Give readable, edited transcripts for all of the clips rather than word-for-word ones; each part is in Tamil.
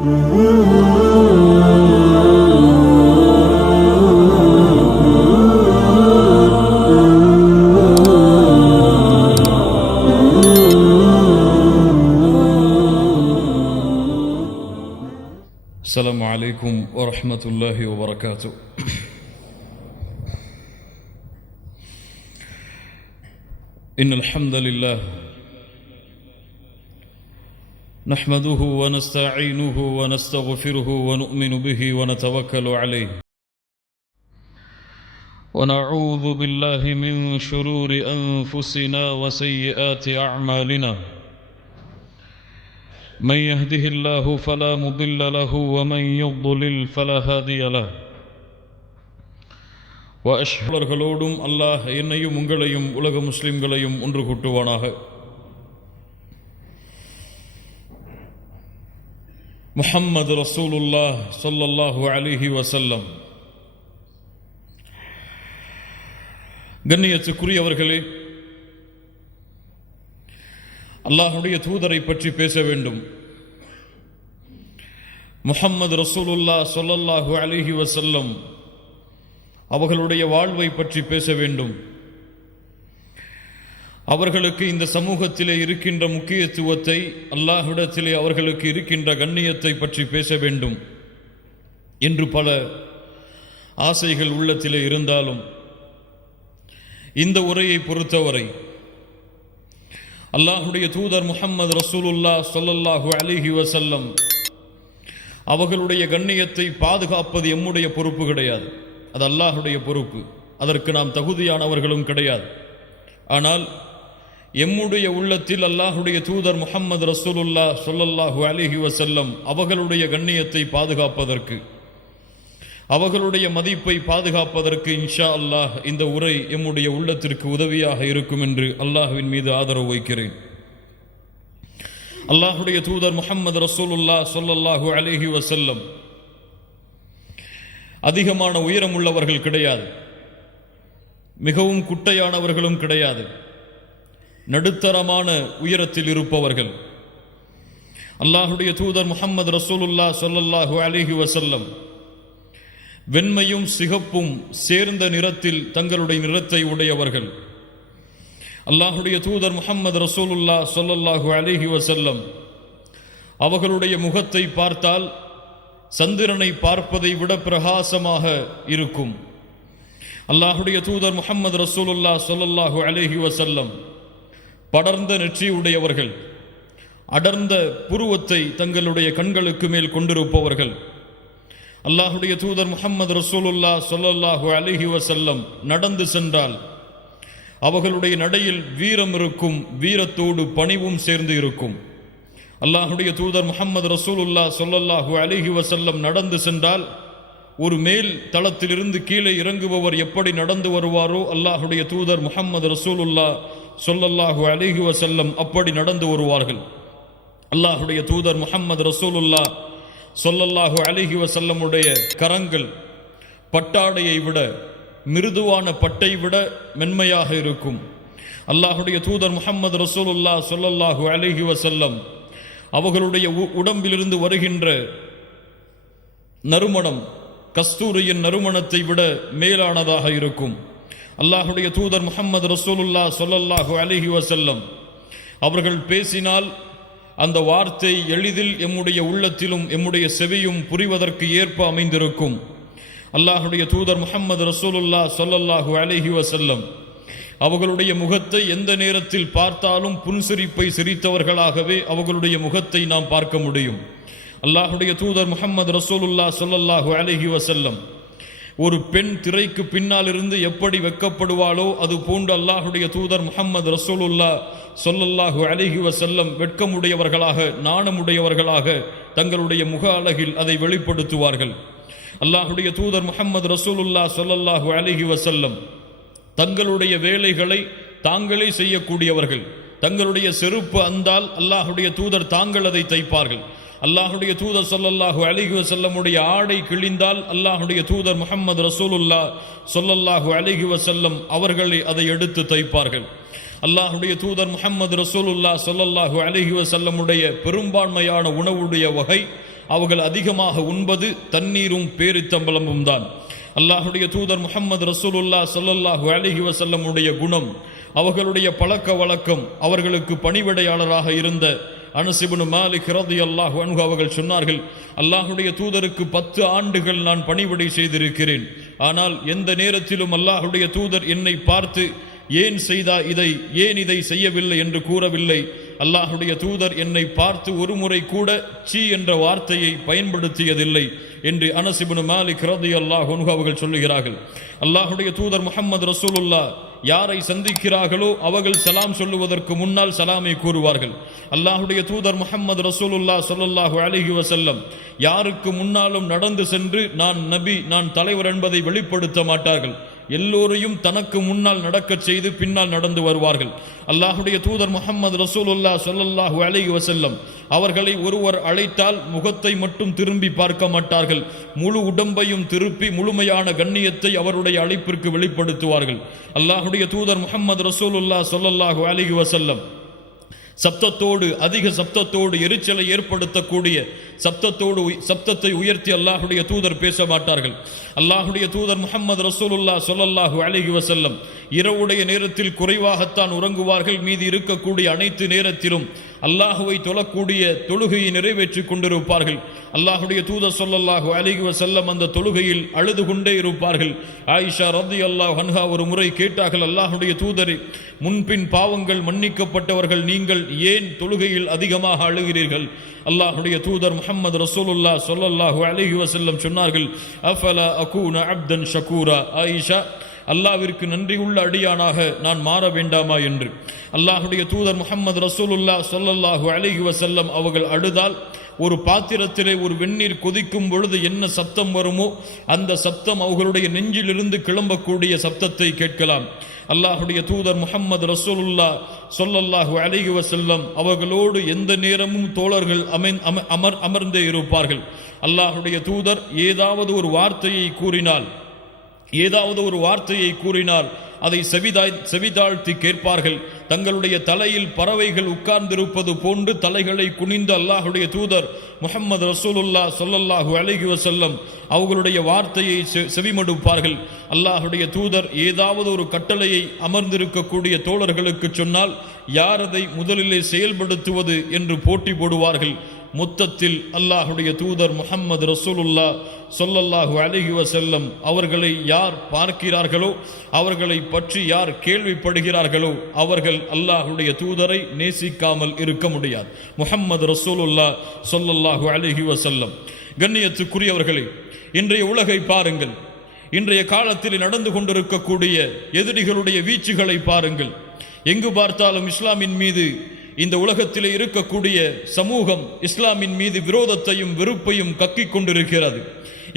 السلام عليكم ورحمة الله وبركاته. إن الحمد لله نحمده ونستعينه ونستغفره ونؤمن به ونتوكل عليه ونعوذ بالله من شرور أنفسنا وسيئات أعمالنا. من يهده الله فلا مضل له ومن يضلل فلا هادي له. வஅஷ்ஹதுல்லோடும் அல்லாஹ் என்னையும் உங்களையும் உலக முஸ்லிம்களையும் ஒன்று கூட்டுவானாக. முஹம்மது ரசூலுல்லாஹ் ஸல்லல்லாஹு அலைஹி வஸல்லம். கண்ணியத்துக்குரியவர்களே, அல்லாஹ்வுடைய தூதரை பற்றி பேச வேண்டும். முஹம்மது ரசூலுல்லாஹ் ஸல்லல்லாஹு அலைஹி வஸல்லம் அவர்களுடைய வாழ்வை பற்றி பேச வேண்டும். அவர்களுக்கு இந்த சமூகத்திலே இருக்கின்ற முக்கியத்துவத்தை, அல்லாஹ்விடத்திலே அவர்களுக்கு இருக்கின்ற கண்ணியத்தை பற்றி பேச வேண்டும் என்று பல ஆசைகள் உள்ளத்திலே இருந்தாலும் இந்த உரையை பொறுத்தவரை அல்லாஹ்வுடைய தூதர் முஹம்மது ரசூலுல்லாஹ் ஸல்லல்லாஹு அலைஹி வஸல்லம் அவர்களுடைய கண்ணியத்தை பாதுகாப்பது எம்முடைய பொறுப்பு கிடையாது, அது அல்லாஹ்வுடைய பொறுப்பு. அதற்கு நாம் தகுதியானவர்களும் கிடையாது. ஆனால் எம்முடைய உள்ளத்தில் அல்லாஹ்வுடைய தூதர் முஹம்மது ரசூலுல்லாஹ் ஸல்லல்லாஹு அலைஹி வஸல்லம் அவர்களுடைய கண்ணியத்தை பாதுகாப்பதற்கு, அவர்களுடைய மதிப்பை பாதுகாப்பதற்கு இன்ஷா அல்லாஹ் இந்த உரை எம்முடைய உள்ளத்திற்கு உதவியாக இருக்கும் என்று அல்லாஹ்வின் மீது ஆதரவு வைக்கிறேன். அல்லாஹ்வுடைய தூதர் முஹம்மது ரசூலுல்லாஹ் ஸல்லல்லாஹு அலைஹி வஸல்லம் அதிகமான உயரம் உள்ளவர்கள் கிடையாது, மிகவும் குட்டையானவர்களும் கிடையாது, நடுத்தரமான உயரத்தில் இருப்பவர்கள். அல்லாஹ்வுடைய தூதர் முஹம்மது ரசூலுல்லாஹ் ஸல்லல்லாஹு அலைஹி வஸல்லம் வெண்மையும் சிகப்பும் சேர்ந்த நிறத்தில் தங்களுடைய நிறத்தை உடையவர்கள். அல்லாஹ்வுடைய தூதர் முஹம்மது ரசூலுல்லாஹ் ஸல்லல்லாஹு அலைஹி வஸல்லம் அவர்களுடைய முகத்தை பார்த்தால் சந்திரனை பார்ப்பதை விட பிரகாசமாக இருக்கும். அல்லாஹ்வுடைய தூதர் முஹம்மது ரசூலுல்லாஹ் ஸல்லல்லாஹு அலைஹி வஸல்லம் படர்ந்த நெற்றியுடையவர்கள், அடர்ந்த புருவத்தை தங்களுடைய கண்களுக்கு மேல் கொண்டிருப்பவர்கள். அல்லாஹ்வுடைய தூதர் முஹம்மது ரசூலுல்லாஹ் ஸல்லல்லாஹு அலைஹி வஸல்லம் நடந்து சென்றால் அவர்களுடைய நடையில் வீரம் இருக்கும், வீரத்தோடு பணிவும் சேர்ந்து இருக்கும். அல்லாஹ்வுடைய தூதர் முஹம்மது ரசூலுல்லாஹ் ஸல்லல்லாஹு அலைஹி வஸல்லம் நடந்து சென்றால் ஒரு மேல் தளத்திலிருந்து கீழே இறங்குபவர் எப்படி நடந்து வருவாரோ அல்லாஹ்வுடைய தூதர் முஹம்மது ரசூலுல்லாஹ் ஸல்லல்லாஹு அலைஹி வஸல்லம் அப்படி நடந்து வருவார்கள். அல்லாஹ்வுடைய தூதர் முஹம்மது ரசூலுல்லாஹ் ஸல்லல்லாஹு அலைஹி வஸல்லமுடைய கரங்கள் பட்டாடையை விட, மிருதுவான பட்டை விட மென்மையாக இருக்கும். அல்லாஹ்வுடைய தூதர் முஹம்மது ரசூலுல்லாஹ் ஸல்லல்லாஹு அலைஹி வஸல்லம் அவர்களுடைய உடம்பிலிருந்து வருகின்ற நறுமணம் கஸ்தூரியின் நறுமணத்தை விட மேலானதாக இருக்கும். அல்லாஹ்வுடைய தூதர் முஹம்மது ரசூலுல்லாஹ் ஸல்லல்லாஹு அலைஹி வஸல்லம் அவர்கள் பேசினால் அந்த வார்த்தை எளிதில் எம்முடைய உள்ளத்திலும் எம்முடைய செவியும் புரிவதற்கு ஏற்ப அமைந்திருக்கும். அல்லாஹ்வுடைய தூதர் முஹம்மது ரசூலுல்லாஹ் ஸல்லல்லாஹு அலைஹி வஸல்லம் அவர்களுடைய முகத்தை எந்த நேரத்தில் பார்த்தாலும் புன்சிரிப்பை சிரித்தவர்களாகவே அவர்களுடைய முகத்தை நாம் பார்க்க முடியும். அல்லாஹ்வுடைய தூதர் முஹம்மது ரசூலுல்லாஹ் ஸல்லல்லாஹு அலைஹி வஸல்லம் ஒரு பெண் திரைக்கு பின்னால் இருந்து எப்படி வெட்கப்படுவாளோ அது போன்று அல்லாஹ்வுடைய தூதர் முஹம்மது ரசூலுல்லாஹ் ஸல்லல்லாஹு அலைஹி வஸல்லம் வெட்கமுடையவர்களாக, நாணமுடையவர்களாக தங்களுடைய முக அழகில் அதை வெளிப்படுத்துவார்கள். அல்லாஹ்வுடைய தூதர் முஹம்மது ரசூலுல்லாஹ் ஸல்லல்லாஹு அலைஹி வஸல்லம் தங்களுடைய வேலைகளை தாங்களே செய்யக்கூடியவர்கள். தங்களுடைய செருப்பு அந்தால் அல்லாஹ்வுடைய தூதர் தாங்கள் அதை தைப்பார்கள். அல்லாஹ்வுடைய தூதர் ஸல்லல்லாஹு அலைஹி வஸல்லமுடைய ஆடை கிழிந்தால் அல்லாஹ்வுடைய தூதர் முஹம்மது ரசூலுல்லாஹ் ஸல்லல்லாஹு அலைஹி வஸல்லம் அவர்களே அதை எடுத்து தைப்பார்கள். அல்லாஹ்வுடைய தூதர் முஹம்மது ரசூலுல்லாஹ் ஸல்லல்லாஹு அலைஹி வஸல்லமுடைய பெரும்பான்மையான உணவுடைய வகை அவர்கள் அதிகமாக உண்பது தண்ணீரும் பேரித்தம்பலமும் தான். அல்லாஹுடைய தூதர் முஹம்மது ரசூலுல்லாஹ் ஸல்லல்லாஹு அலைஹி வஸல்லம் உடைய குணம், அவர்களுடைய பழக்க வழக்கம், அவர்களுக்கு பணிவிடையாளராக இருந்த அனஸ் இப்னு மாலிக் ரலியல்லாஹு அன்ஹு அவர்கள் சொன்னார்கள், அல்லாஹுடைய தூதருக்கு 10 ஆண்டுகள் நான் பணிவிடை செய்திருக்கிறேன். ஆனால் எந்த நேரத்திலும் அல்லாஹுடைய தூதர் என்னை பார்த்து ஏன் இதை செய்யவில்லை என்று கூறவில்லை. அல்லாஹுடைய தூதர் என்னை பார்த்து ஒரு முறை கூட சீ என்ற வார்த்தையை பயன்படுத்தியதில்லை என்று அனஸ் இப்னு மாலிக் ரலியல்லாஹு அன்ஹு அவர்கள் சொல்லுகிறார்கள். அல்லாஹுடைய தூதர் முஹம்மது ரசூலுல்லாஹ் யாரை சந்திக்கிறார்களோ அவர்கள் சலாம் சொல்லுவதற்கு முன்னால் சலாமை கூறுவார்கள். அல்லாஹுடைய தூதர் முஹம்மது ரசூலுல்லாஹ் ஸல்லல்லாஹு அலைஹி வஸல்லம் யாருக்கு முன்னாலும் நடந்து சென்று நான் நபி, நான் தலைவர் என்பதை வெளிப்படுத்த மாட்டார்கள். எல்லோரையும் தனக்கு முன்னால் நடக்கச் செய்து பின்னால் நடந்து வருவார்கள். அல்லாஹுடைய தூதர் முஹம்மது ரசூலுல்லாஹ் ஸல்லல்லாஹு அலைஹி வஸல்லம் அவர்களை ஒருவர் அழைத்தால் முகத்தை மட்டும் திரும்பி பார்க்க மாட்டார்கள், முழு உடம்பையும் திருப்பி முழுமையான கண்ணியத்தை அவருடைய அழைப்பிற்கு வெளிப்படுத்துவார்கள். அல்லாஹுடைய தூதர் முஹம்மது ரசூலுல்லாஹ் ஸல்லல்லாஹு அலைஹி வஸல்லம் சப்தத்தோடு, அதிக சப்தத்தோடு, எரிச்சலை ஏற்படுத்தக்கூடிய சப்தத்தை உயர்த்தி அல்லாஹுடைய தூதர் பேச மாட்டார்கள். அல்லாஹுடைய தூதர் முஹம்மது ரசூலுல்லாஹ் ஸல்லல்லாஹு அலைஹி வஸல்லம் இரவுடைய நேரத்தில் குறைவாகத்தான் உறங்குவார்கள். மீதி இருக்கக்கூடிய அனைத்து நேரத்திலும் அல்லாஹுவை தொழக்கூடிய தொழுகையை நிறைவேற்றி கொண்டிருப்பார்கள். அல்லாஹுடைய தூதர் ஸல்லல்லாஹு அலைஹி வஸல்லம் அந்த தொழுகையில் அழுது கொண்டே இருப்பார்கள். ஆயிஷா ரலியல்லாஹு அன்ஹா ஒரு முறை கேட்டார்கள், அல்லாஹுடைய தூதரே, முன்பின் பாவங்கள் மன்னிக்கப்பட்டவர்கள் நீங்கள் ஏன் தொழுகையில் அதிகமாக அழுகிறீர்கள்? அல்லாஹுடைய தூதர் முஹம்மது ரசூலுல்லாஹ் ஸல்லல்லாஹு அலைஹி வஸல்லம் சொன்னார்கள், அஃபலா அகூன அப்தன் ஷகூரா, ஆயிஷா, அல்லாஹ்விற்கு நன்றியுள்ள அடியானாக நான் மாற வேண்டாமா என்று. அல்லாஹுடைய தூதர் முஹம்மது ரசூலுல்லாஹ் ஸல்லல்லாஹு அலைஹி வஸல்லம் அவர்கள் அழுதால் ஒரு பாத்திரத்திலே ஒரு வெந்நீர் கொதிக்கும் பொழுது என்ன சப்தம் வருமோ அந்த சப்தம் அவர்களுடைய நெஞ்சிலிருந்து கிளம்பக்கூடிய சப்தத்தை கேட்கலாம். அல்லாஹுடைய தூதர் முஹம்மது ரசூலுல்லாஹ் ஸல்லல்லாஹு அலைஹி வஸல்லம் அவர்களோடு எந்த நேரமும் தோழர்கள் அமர்ந்தே இருப்பார்கள். அல்லாஹுடைய தூதர் ஏதாவது ஒரு வார்த்தையை கூறினால் அதை செவிதாழ்த்தி கேட்பார்கள். தங்களுடைய தலையில் பறவைகள் உட்கார்ந்திருப்பது போன்று தலைகளை குனிந்து அல்லாஹுடைய தூதர் முஹம்மது ரசூலுல்லாஹ் ஸல்லல்லாஹு அலைஹி வஸல்லம் அவர்களுடைய வார்த்தையை செவிமடுப்பார்கள். அல்லாஹுடைய தூதர் ஏதாவது ஒரு கட்டளையை அமர்ந்திருக்கக்கூடிய தோழர்களுக்கு சொன்னால் யார் அதை முதலிலே செயல்படுத்துவது என்று போட்டி போடுவார்கள். மொத்தத்தில் அல்லாஹுடைய தூதர் முஹம்மது ரசூலுல்லாஹ் ஸல்லல்லாஹு அலைஹி வஸல்லம் அவர்களை யார் பார்க்கிறார்களோ, அவர்களை பற்றி யார் கேள்விப்படுகிறார்களோ அவர்கள் அல்லாஹுடைய தூதரை நேசிக்காமல் இருக்க முடியாது. முஹம்மது ரசூலுல்லாஹ் ஸல்லல்லாஹு அலைஹி வஸல்லம். கண்ணியத்துக்குரியவர்களே, இன்றைய உலகை பாருங்கள். இன்றைய காலத்தில் நடந்து கொண்டிருக்கக்கூடிய எதிரிகளுடைய வீச்சுகளை பாருங்கள். எங்கு பார்த்தாலும் இஸ்லாமின் மீது, இந்த உலகத்திலே இருக்கக்கூடிய சமூகம் இஸ்லாமின் மீது விரோதத்தையும் வெறுப்பையும் கக்கிக் கொண்டிருக்கிறது.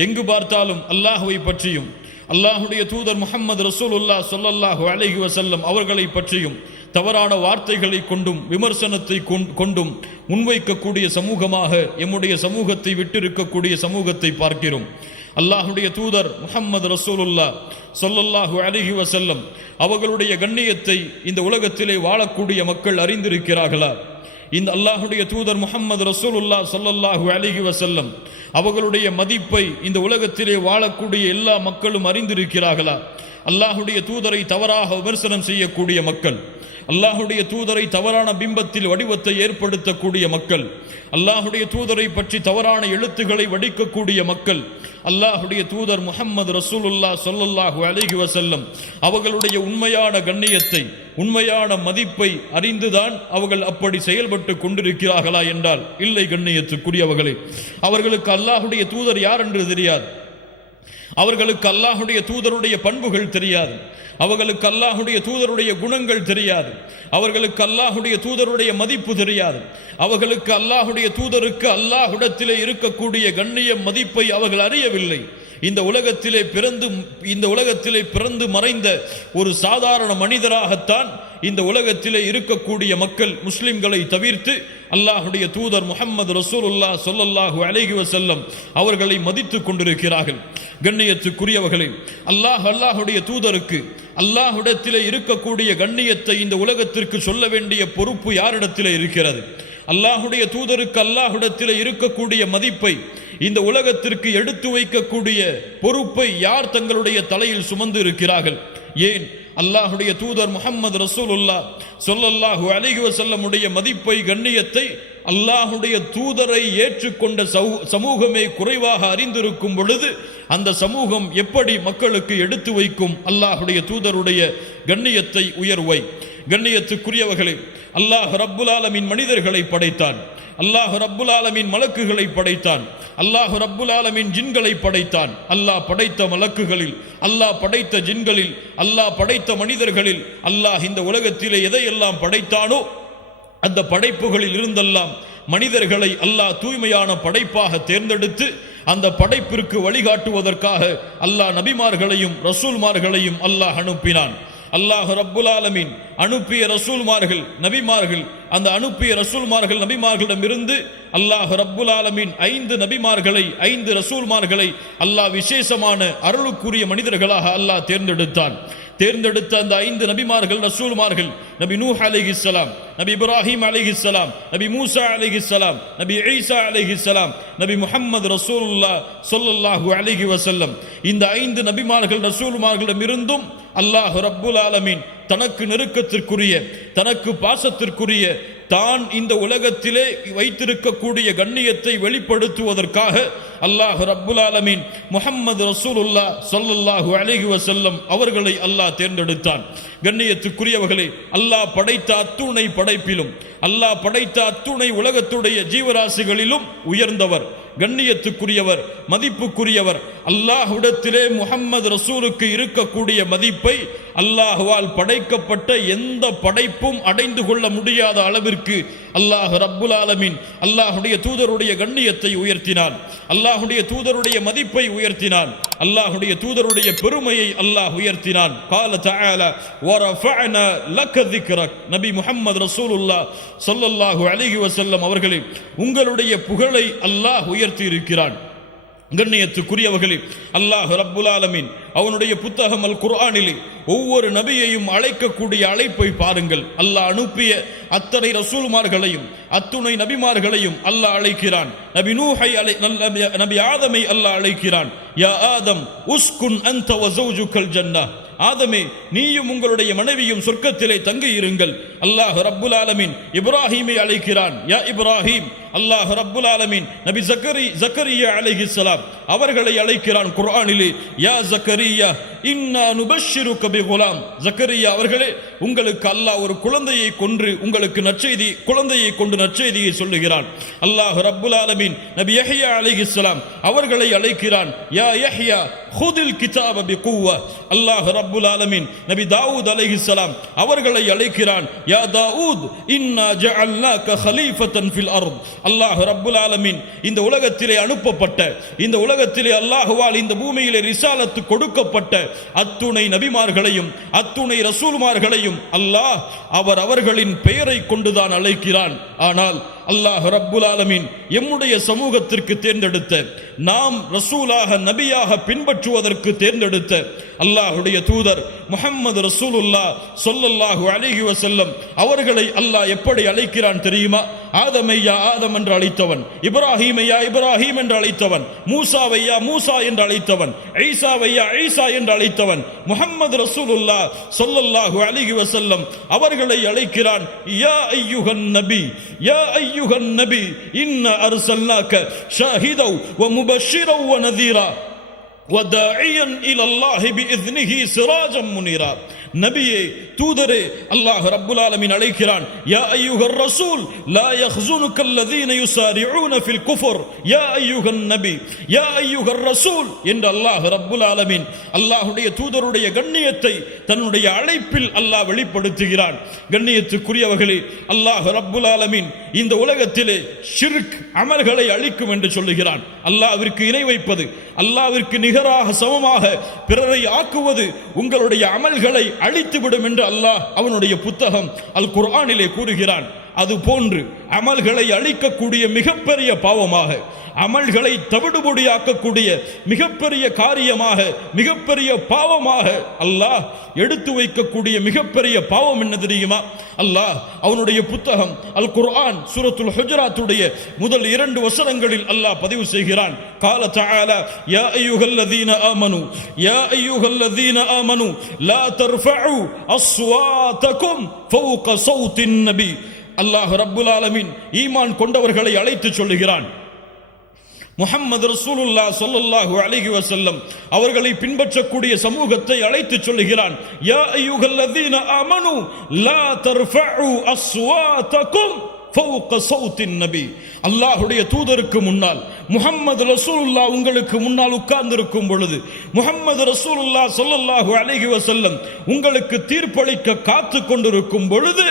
எங்கு பார்த்தாலும் அல்லாஹுவை பற்றியும் அல்லாஹுடைய தூதர் முஹம்மது ரசூலுல்லாஹ் ஸல்லல்லாஹு அலைஹி வஸல்லம் அவர்களை பற்றியும் தவறான வார்த்தைகளை கொண்டும் விமர்சனத்தை கொண்டும் முன்வைக்கக்கூடிய சமூகமாக எம்முடைய சமூகத்தை விட்டிருக்கக்கூடிய சமூகத்தை பார்க்கிறோம். அல்லாஹுடைய தூதர் முஹம்மது ரசூலுல்லாஹ் ஸல்லல்லாஹு அலைஹி வஸல்லம் அவர்களுடைய கண்ணியத்தை இந்த உலகத்திலே வாழக்கூடிய மக்கள் அறிந்திருக்கிறார்களா? இந்த அல்லாஹுடைய தூதர் முஹம்மது ரசூலுல்லாஹ் ஸல்லல்லாஹு அலைஹி வஸல்லம் அவர்களுடைய மதிப்பை இந்த உலகத்திலே வாழக்கூடிய எல்லா மக்களும் அறிந்திருக்கிறார்களா? அல்லாஹுடைய தூதரை தவறாக விமர்சனம் செய்யக்கூடிய மக்கள், அல்லாஹுடைய தூதரை தவறான பிம்பத்தில் வடிவத்தை ஏற்படுத்தக்கூடிய மக்கள், அல்லாஹுடைய தூதரை பற்றி தவறான எழுத்துக்களை வடிக்கக்கூடிய மக்கள், அல்லாஹுடைய தூதர் முஹம்மது ரசூலுல்லாஹ் ஸல்லல்லாஹு அலைஹி வஸல்லம் அவர்களுடைய உண்மையான கண்ணியத்தை, உண்மையான மதிப்பை அறிந்துதான் அவர்கள் அப்படி செயல்பட்டு கொண்டிருக்கிறார்களா என்றால் இல்லை. கண்ணியத்துக்குரியவர்களே, அவர்களுக்கு அல்லாஹுடைய தூதர் யார் என்று தெரியாது. அவர்களுக்கு அல்லாஹுடைய தூதருடைய பண்புகள் தெரியாது. அவர்களுக்கு அல்லாஹுடைய தூதருடைய குணங்கள் தெரியாது. அவர்களுக்கு அல்லாஹுடைய தூதருடைய மதிப்பு தெரியாது. அவர்களுக்கு அல்லாஹுடைய தூதருக்கு அல்லாஹ்விடத்திலே இருக்கக்கூடிய கண்ணிய மதிப்பை அவர்கள் அறியவில்லை. இந்த உலகத்திலே பிறந்து மறைந்த ஒரு சாதாரண மனிதராகத்தான் இந்த உலகத்திலே இருக்கக்கூடிய மக்கள் முஸ்லிம்களை தவிர்த்து அல்லாஹுடைய தூதர் முஹம்மது ரசூலுல்லாஹ் ஸல்லல்லாஹு அலைஹி வஸல்லம் அவர்களை மதித்து கொண்டிருக்கிறார்கள். கண்ணியத்துக்குரியவர்களே, அல்லாஹுடைய தூதருக்கு அல்லாஹ்விடத்திலே இருக்கக்கூடிய கண்ணியத்தை இந்த உலகத்திற்கு சொல்ல வேண்டிய பொறுப்பு யாரிடத்திலே இருக்கிறது? அல்லாஹுடைய தூதருக்கு அல்லாஹ்விடத்தில் இருக்கக்கூடிய மதிப்பை இந்த உலகத்திற்கு எடுத்து வைக்கக்கூடிய பொறுப்பை யார் தங்களுடைய தலையில் சுமந்து இருக்கிறார்கள்? ஏன் அல்லாஹுடைய தூதர் முஹம்மது ரசூலுல்லாஹ் ஸல்லல்லாஹு அலைஹி வஸல்லமுடைய மதிப்பை, கண்ணியத்தை அல்லாஹுடைய தூதரை ஏற்றுக்கொண்ட சமூகமே குறைவாக அறிந்திருக்கும் பொழுது அந்த சமூகம் எப்படி மக்களுக்கு எடுத்து வைக்கும் அல்லாஹுடைய தூதருடைய கண்ணியத்தை, உயர்வை? கண்ணியத்துக்குரியவர்களே, அல்லாஹ் ரப்புல் ஆலமீன் மனிதர்களை படைத்தான், அல்லாஹ் ரப்புல் ஆலமீன் மலக்குகளை படைத்தான், அல்லாஹ் ரப்புல் ஆலமீன் ஜின்களை படைத்தான். அல்லாஹ் படைத்த மலக்குகளில், அல்லாஹ் படைத்த ஜின்களில், அல்லாஹ் படைத்த மனிதர்களில் அல்லாஹ் இந்த உலகத்திலே எதையெல்லாம் படைத்தானோ அந்த படைப்புகளில் இருந்தெல்லாம் மனிதர்களை அல்லாஹ் தூய்மையான படைப்பாக தேர்ந்தெடுத்து அந்த படைப்பிற்கு வழிகாட்டுவதற்காக அல்லாஹ் நபிமார்களையும் ரசூல்மார்களையும் அல்லாஹ் அனுப்பினான். அல்லாஹ் ரப்புல் ஆலமீன் அனுப்பிய ரசூல்மார்கள், நபிமார்கள், அந்த அனுப்பிய ரசூல்மார்கள் நபிமார்களிடமிருந்து அல்லாஹ் ரப்புல் ஆலமீன் 5 நபிமார்களை, 5 ரசூல்மார்களை அல்லாஹ் விசேஷமான அருளுக்குரிய மனிதர்களாக அல்லாஹ் தேர்ந்தெடுத்தான். தேர்ந்தெடுத்த அந்த 5 நபிமார்கள், ரசூல்மார்கள், நபி நூஹ் அலைஹிஸ்ஸலாம், நபி இப்ராஹிம் அலைஹிஸ்ஸலாம், நபி மூசா அலைஹிஸ்ஸலாம், நபி ஈசா அலைஹிஸ்ஸலாம், நபி முஹம்மது ரசூலுல்லாஹ் ஸல்லல்லாஹு அலைஹி வஸல்லம். இந்த 5 நபிமார்கள், ரசூல்மார்களிடமிருந்தும் அல்லாஹ் ரப்புல் ஆலமீன் தனக்கு நெருக்கத்திற்குரிய, தனக்கு பாசத்திற்குரிய, தான் இந்த உலகத்திலே வைத்திருக்கக்கூடிய கண்ணியத்தை வெளிப்படுத்துவதற்காக அல்லாஹ் ரப்புல் ஆலமீன் முஹம்மது ரசூலுல்லாஹ் ஸல்லல்லாஹு அலைஹி வஸல்லம் அவர்களை அல்லாஹ் தேர்ந்தெடுத்தான். கண்ணியத்துக்குரியவர்களே, அல்லாஹ் படைத்த அத்துணை படைப்பிலும், அல்லாஹ் படைத்த அத்துணை உலகத்துடைய ஜீவராசிகளிலும் உயர்ந்தவர், கண்ணியத்துக்குரியவர், மதிப்புக்குரியவர். அல்லாஹ்விடத்திலே முஹம்மது ரசூலுக்கு இருக்கக்கூடிய மதிப்பை அல்லாஹ்வால் படைக்கப்பட்ட எந்த படைப்பும் அடைந்து கொள்ள முடியாத அளவிற்கு அல்லாஹ் ரப்புல் ஆலமீன் அல்லாஹுடைய தூதருடைய கண்ணியத்தை உயர்த்தினான், அல்லாஹுடைய தூதருடைய மதிப்பை உயர்த்தினான், அல்லாஹுடைய தூதருடைய பெருமையை அல்லாஹ் உயர்த்தினான். கால தஆலா வரஃபஅனா லக ذிக்ரக். நபி முஹம்மது ரசூலுல்லாஹ் ஸல்லல்லாஹு அலைஹி வஸல்லம் அவர்களே, உங்களுடைய புகழை அல்லாஹ் உயர்த்தி இருக்கிறான். கண்ணியத்துக்குரியவர்களே, அல்லாஹ் ரப்புல் ஆலமீன் அவனுடைய புத்தகம் அல் குர்ஆனிலே ஒவ்வொரு நபியையும் அழைக்கக்கூடிய அழைப்பை பாருங்கள். அல்லாஹ் அனுப்பிய அத்தனை ரசூல்மார்களையும் அத்துணை நபிமார்களையும் அல்லாஹ் அழைக்கிறான். நபி நூஹை, நபி ஆதமை அல்லாஹ் அழைக்கிறான். யா ஆதம் உஸ்குன் அன்த வ ஸௌஜுகல் ஜன்னah. ஆதமே, நீயும் உங்களுடைய மனைவியும் சொர்க்கத்திலே தங்கி இருங்கள். அல்லாஹ் ரப்புல் ஆலமீன் இப்ராஹீமை அழைக்கிறான். யா இப்ராஹீம். அல்லாஹ் ரப்புல் ஆலமீன் நபி ஜக்கரியா அலைஹிஸ்ஸலாம் அவர்களை அழைக்கிறான் குர்ஆனிலே. யா ஜக்கரியா இன்னா நுபஷ்ஷிருக பிகுலாம். ஜக்கரியா அவர்களே, உங்களுக்கு அல்லாஹ் ஒரு குழந்தையை கொன்று உங்களுக்கு நற்செய்தி, குழந்தையை கொண்டு நற்செய்தியை சொல்லுகிறான். அல்லாஹ் ரப்புல் ஆலமீன் நபி யஹ்யா அலைஹிஸ்ஸலாம் அவர்களை அழைக்கிறான். யா யஹ்யா ஹுதில் கிதாப பிகுவா. அல்லாஹ் ரப்புல் ஆலமீன் நபி தாவூத் அலைஹிஸ்ஸலாம் அவர்களை அழைக்கிறான். யா தாவூத் இன்னா ஜஅல்னாக கலீஃபத்தன் ஃபில் அர்த். அல்லாஹ் ரப்புல் ஆலமீன் இந்த உலகத்திலே அனுப்பப்பட்ட, இந்த உலகத்திலே அல்லாஹ்வால் இந்த பூமியிலே ரிசாலத்து கொடுக்கப்பட்ட அத்துணை நபிமார்களையும் அத்துணை ரசூல்மார்களையும் அல்லாஹ் அவர்களின் பெயரை கொண்டுதான் அழைக்கிறான். ஆனால் அல்லாஹ் ரப்புல் ஆலமீன் எம்முடைய சமூகத்திற்கு தேர்ந்தெடுத்த, நாம் ரசூலாக நபியாக பின்பற்றுவதற்கு தேர்ந்தெடுத்த அல்லாஹுடைய தூதர் முஹம்மது ரசூலுல்லாஹ் ஸல்லல்லாஹு அலைஹி வஸல்லம் அவர்களை அல்லாஹ் எப்படி அழைக்கிறான் தெரியுமா? ஆதமை யா ஆதம் என்று அழைத்தவன், இப்ராஹீமை யா இப்ராஹீம் என்று அழைத்தவன், மூசாவை யா மூசா என்று அழைத்தவன், ஈசாவை யா ஈசா என்று அழைத்தவன், முஹம்மது ரசூலுல்லாஹ் ஸல்லல்லாஹு அலைஹி வஸல்லம் அவர்களை அழைக்கிறான். யா அய்யுஹன் நபி, யா அய்யுஹன் நபி இன்னா அர்சல்னாக ஷாஹிதன் வ முபஷ்ஷிரன் வ நதீரா وَدَاعِيًا إِلَى اللَّهِ بِإِذْنِهِ سِرَاجًا مُنِيرًا. நபியே, தூதரே, அல்லாஹ் ரப்புல் ஆலமீன் அழைக்கிறான். யா அய்யுஹர் ரசூல் லா யஹ்ஸுனுக அல்லதீன யுஸாரிஊன ஃபில் குஃப்ர் யா அய்யுஹன் நபி யா அய்யுஹர் ரசூல் என்று அல்லாஹ் ரப்புல் ஆலமீன் அல்லாஹ்வுடைய தூதருடைய கண்ணியத்தை தன்னுடைய அழைப்பில் அல்லாஹ் வெளிப்படுத்துகிறான். கண்ணியத்துக்குரியவர்களே, அல்லாஹ் ரப்புல் ஆலமீன் இந்த உலகத்திலே ஷிர்க் அமல்களை அழிக்கும் என்று சொல்லுகிறான். அல்லாஹ்விற்கு இணை வைப்பது, அல்லாஹ்விற்கு நிகராக சமமாக பிறரை ஆக்குவது உங்களுடைய அமல்களை அழித்துவிடும் என்று அல்லாஹ் அவனுடைய புத்தகம் அல் குர்ஆனிலே கூறுகிறான். அது போன்று அமல்களை அழிக்கக்கூடிய மிகப்பெரிய பாவமாக, அமல்களை தவிடுபொடியாக்கக்கூடிய மிகப்பெரிய காரியமாக, மிகப்பெரிய பாவமாக அல்லாஹ் எடுத்து வைக்கக்கூடிய மிகப்பெரிய பாவம் என்ன தெரியுமா? அல்லாஹ் அவனுடைய புத்தகம் அல் குர்ஆன் சூரத்துல் ஹுஜராத்துடைய முதல் 2 வசனங்களில் அல்லாஹ் பதிவு செய்கிறான். கால தஆலா யா அய்யுஹல்லதீன ஆமனு யா அய்யுஹல்லதீன ஆமனு லா தர்ஃபஉ அஸ்வாதகும் ஃபௌக ஸௌத்தின் நபி. அல்லாஹ் ரப்புல் ஆலமீன் ஈமான் கொண்டவர்களை அழைத்து சொல்லுகிறான். முஹம்மது ரசூலுல்லாஹ் ஸல்லல்லாஹு அலைஹி வஸல்லம் அவர்களை பின்பற்றக்கூடிய சமூகத்தை அழைத்து சொல்லுகிறான். யா அய்யுஹல்லதீன ஆமனு லா தர்ஃபஉ அஸ்வாதகும் ஃபௌக ஸௌத்தின் நபி. அல்லாஹ்வுடைய தூதருக்கு முன்னால் முஹம்மது ரசூலுல்லாஹ் உங்களுக்கு முன்னால் உட்கார்ந்திருக்கும் பொழுது, முஹம்மது ரசூலுல்லாஹ் ஸல்லல்லாஹு அலைஹி வஸல்லம் உங்களுக்கு தீர்ப்பளிக்க காத்து கொண்டிருக்கும் பொழுது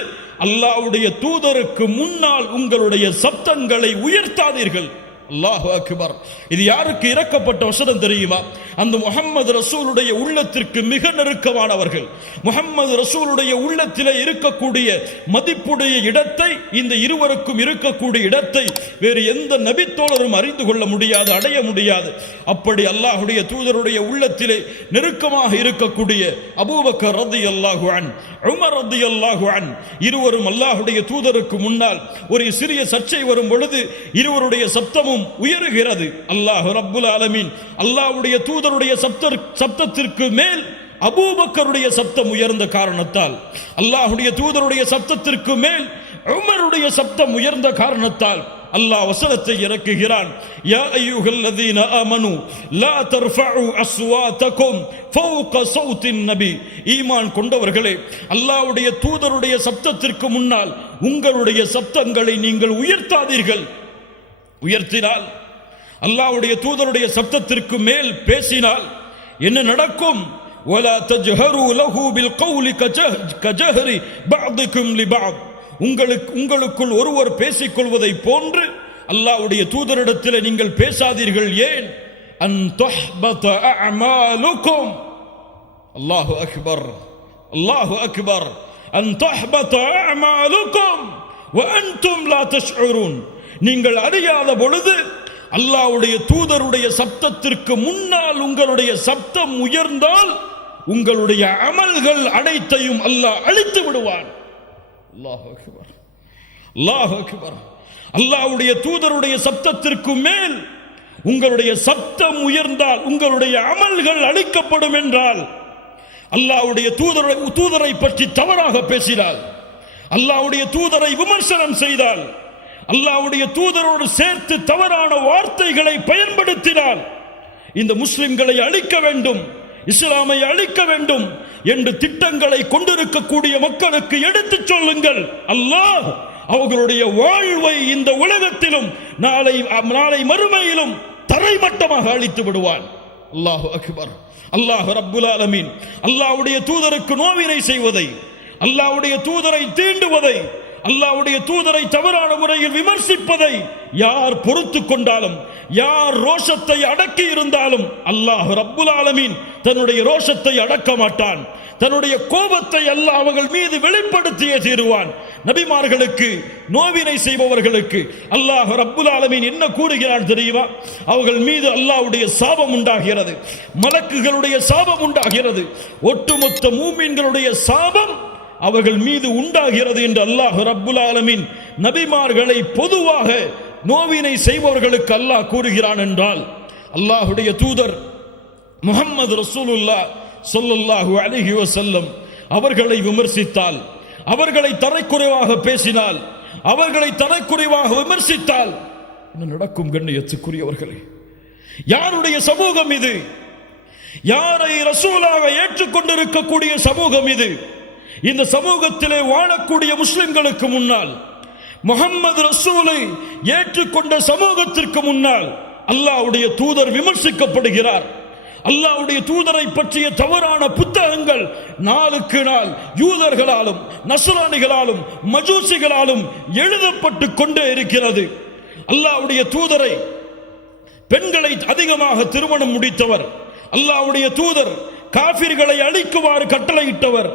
அல்லாஹ்வுடைய தூதருக்கு முன்னால் உங்களுடைய சப்தங்களை உயர்த்தாதீர்கள். அல்லாஹு அக்பர். இது யாருக்கு இறக்கப்பட்ட வசனம் தெரியுமா? அந்த முஹம்மது ரசூலுடைய உள்ளத்திற்கு மிக நெருக்கமானவர்கள். முஹம்மது ரசூலுடைய உள்ளத்திலே இருக்கக்கூடிய மதிப்புடைய இடத்தை, இந்த இருவருக்கும் இருக்கக்கூடிய இடத்தை வேறு எந்த நபித்தோழரும் அறிந்து கொள்ள முடியாது, அடைய முடியாது. அப்படி அல்லாஹுடைய தூதருடைய உள்ளத்திலே நெருக்கமாக இருக்கக்கூடிய அபூபக்கர் ரலியல்லாஹு அன்ஹு, உமர் ரலியல்லாஹு அன்ஹு இருவரும் அல்லாஹுடைய தூதருக்கு முன்னால் ஒரு சிறிய சர்ச்சை வரும் பொழுது இருவருடைய சப்தமும் உயருகிறது. அல்லாஹ் ரப்புல் ஆலமீன் அல்லாஹ்வுடைய தூதருடைய சப்தத்திற்கு மேல் அபூபக்கருடைய சப்தம் உயர்ந்த காரணத்தால், அல்லாஹ்வுடைய தூதருடைய சப்தத்திற்கு மேல் உமருடைய சப்தம் உயர்ந்த காரணத்தால் அல்லாஹ் வசனத்தை இறக்குகிறான். யா அய்யுஹல்லதீன ஆமனு லா தர்ஃபஉ அஸ்வாதகும் ஃபௌக ஸௌத்தின் நபி. ஈமான் கொண்டவர்களே, அல்லாஹ்வுடைய தூதருடைய சப்தத்திற்கு முன்னால் உங்களுடைய சப்தங்களை நீங்கள் உயர்த்தாதீர்கள். உயர்த்தினால், அல்லாஹ்வுடைய தூதருடைய சப்தத்திற்கு மேல் பேசினால் என்ன நடக்கும்? வலா தஜ்ஹரு லஹு பில் கௌலி கஜஹரி பஅதுகும் லிபஅத். உங்களுக்குள் ஒருவர் பேசிக்கொள்வதை போன்று அல்லாஹ்வுடைய தூதரிடத்தில் நீங்கள் பேசாதீர்கள். ஏன்? அன் தஹ்பத அஅமாலுக்கும். அல்லாஹு அக்பர், அல்லாஹு அக்பர். அன் தஹ்பத அஅமாலுக்கும் வ அன்தும் லா தஷ்உரூன். நீங்கள் அறியாத பொழுது அல்லாஹ்வுடைய தூதருடைய சப்தத்திற்கு முன்னால் உங்களுடைய சப்தம் உயர்ந்தால் உங்களுடைய அமல்கள் அனைத்தையும் அல்லாஹ் அழித்து விடுவான். அல்லாஹு அக்பர், அல்லாஹு அக்பர். அல்லாஹ்வுடைய தூதருடைய சப்தத்திற்கு மேல் உங்களுடைய சப்தம் உயர்ந்தால் உங்களுடைய அமல்கள் அழிக்கப்படும் என்றால், அல்லாஹ்வுடைய தூதரை பற்றி தவறாக பேசினால், அல்லாஹ்வுடைய தூதரை விமர்சனம் செய்தால், அல்லாஹ்வுடைய தூதரோடு சேர்த்து தவறான வார்த்தைகளை பயன்படுத்தினால், இந்த முஸ்லிம்களை அழிக்க வேண்டும், இஸ்லாமை அழிக்க வேண்டும் என்று திட்டங்களை கொண்டிருக்கக்கூடிய மக்களுக்கு எடுத்துச் சொல்லுங்கள். அல்லாஹ் அவர்களுடைய வாழ்வை இந்த உலகத்திலும் நாளை மறுமையிலும் தரைமட்டமாக அழித்து விடுவான். அல்லாஹு அக்பர். அல்லாஹ் ரப்புல் ஆலமீன் அல்லாஹ்வுடைய தூதருக்கு நோவினை செய்வதை, அல்லாஹ்வுடைய தூதரை தீண்டுவதை, அல்லாஹ்வுடைய தூதரை தவறான முறையில் விமர்சிப்பதை யார் பொறுத்து கொண்டாலும், யார் ரோஷத்தை அடக்கி இருந்தாலும் அல்லாஹ் ரப்புல் ஆலமீன் தன்னுடைய ரோஷத்தை அடக்க மாட்டான். தன்னுடைய கோபத்தை அல்லாஹ் அவர்கள் மீது வெளிப்படுத்தியே தீருவான். நபிமார்களுக்கு நோவினை செய்பவர்களுக்கு அல்லாஹ் ரப்புல் ஆலமீன் என்ன கூறுகிறான் தெரியுமா? அவர்கள் மீது அல்லாஹ்வுடைய சாபம் உண்டாகிறது, மலக்குகளுடைய சாபம் உண்டாகிறது, ஒட்டுமொத்த மூமின்களுடைய சாபம் அவர்கள் மீது உண்டாகிறது என்று அல்லாஹ் ரப்புல் ஆலமீன் நபிமார்களை பொதுவாக நோவினை செய்பவர்களுக்கு அல்லாஹ் கூறுகிறான் என்றால், அல்லாஹ்வுடைய தூதர் முஹம்மது ரசூலுல்லாஹ் ஸல்லல்லாஹு அலைஹி வஸல்லம் அவர்களை விமர்சித்தால், அவர்களை தரைக்குறைவாக பேசினால், அவர்களை தரைக்குறைவாக விமர்சித்தால் என்ன நடக்கும்? கண்ணியத்துக்குரியவர்களே, யாருடைய சமூகம் இது? யாரை ரசூலாக ஏற்றுக்கொண்டிருக்கக்கூடிய சமூகம் இது? இந்த சமூகத்திலே வாழக்கூடிய முஸ்லிம்களுக்கு முன்னால், முஹம்மது ரசூலை ஏற்றுக்கொண்ட சமூகத்திற்கு முன்னால் அல்லாஹ்வுடைய தூதர் விமர்சிக்கப்படுகிறார். அல்லாஹ்வுடைய தூதரை பற்றிய தவறான புத்தகங்கள் நாளுக்கு நாள் யூதர்களாலும் நஸ்ரானிகளாலும் மஜூசிகளாலும் எழுதப்பட்டு கொண்டே இருக்கிறது. அல்லாஹ்வுடைய தூதரை பெண்களை அதிகமாக திருமணம் முடித்தவர், அல்லாஹ்வுடைய தூதர் காஃபிர்களை அழிக்குமாறு கட்டளையிட்டவர்,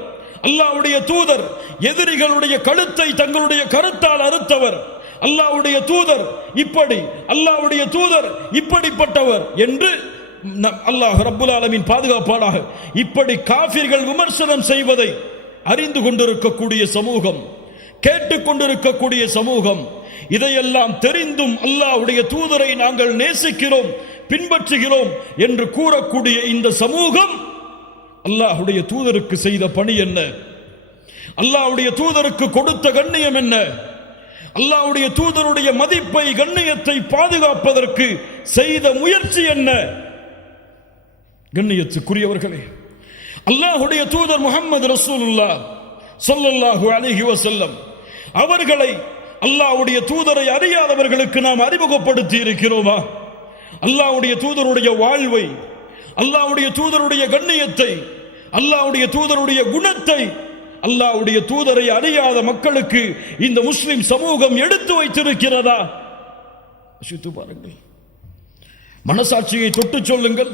அல்லாஹ்வுடைய தூதர் எதிரிகளுடைய கழுத்தை தங்களுடைய கருத்தால் அறுத்தவர், அல்லாஹ்வுடைய தூதர் இப்படி, அல்லாஹ்வுடைய தூதர் இப்படிப்பட்டவர் என்று அல்லாஹ் ரப்புல் ஆலமீன் பாதுகாப்பானாக. இப்படி காஃபிர்கள் விமர்சனம் செய்வதை அறிந்து கொண்டிருக்கக்கூடிய சமூகம், கேட்டுக்கொண்டிருக்கக்கூடிய சமூகம், இதையெல்லாம் தெரிந்தும் அல்லாஹ்வுடைய தூதரை நாங்கள் நேசிக்கிறோம், பின்பற்றுகிறோம் என்று கூறக்கூடிய இந்த சமூகம் அல்லாஹ்வுடைய தூதருக்கு செய்த பணி என்ன? அல்லாஹ்வுடைய தூதருக்கு கொடுத்த கண்ணியம் என்ன? அல்லாஹ்வுடைய தூதருடைய மதிப்பை, கண்ணியத்தை பாதுகாப்பதற்கு செய்த முயற்சி என்ன? கண்ணியத்துக்குரியவர்களே, அல்லாஹ்வுடைய தூதர் முஹம்மது ரசூலுல்லாஹ் ஸல்லல்லாஹு அலைஹி வஸல்லம் அவர்களை, அல்லாஹ்வுடைய தூதரை அறியாதவர்களுக்கு நாம் அறிமுகப்படுத்தி இருக்கிறோமா? அல்லாஹ்வுடைய தூதருடைய வாழ்வை, அல்லாஹ்வுடைய தூதருடைய கண்ணியத்தை, அல்லாஹ்வுடைய தூதருடைய குணத்தை, அல்லாஹ்வுடைய தூதரை அறியாத மக்களுக்கு இந்த முஸ்லிம் சமூகம் எடுத்து வைத்திருக்கிறதா? யோசித்து பாருங்கள். மனசாட்சியை தொட்டு சொல்லுங்கள்.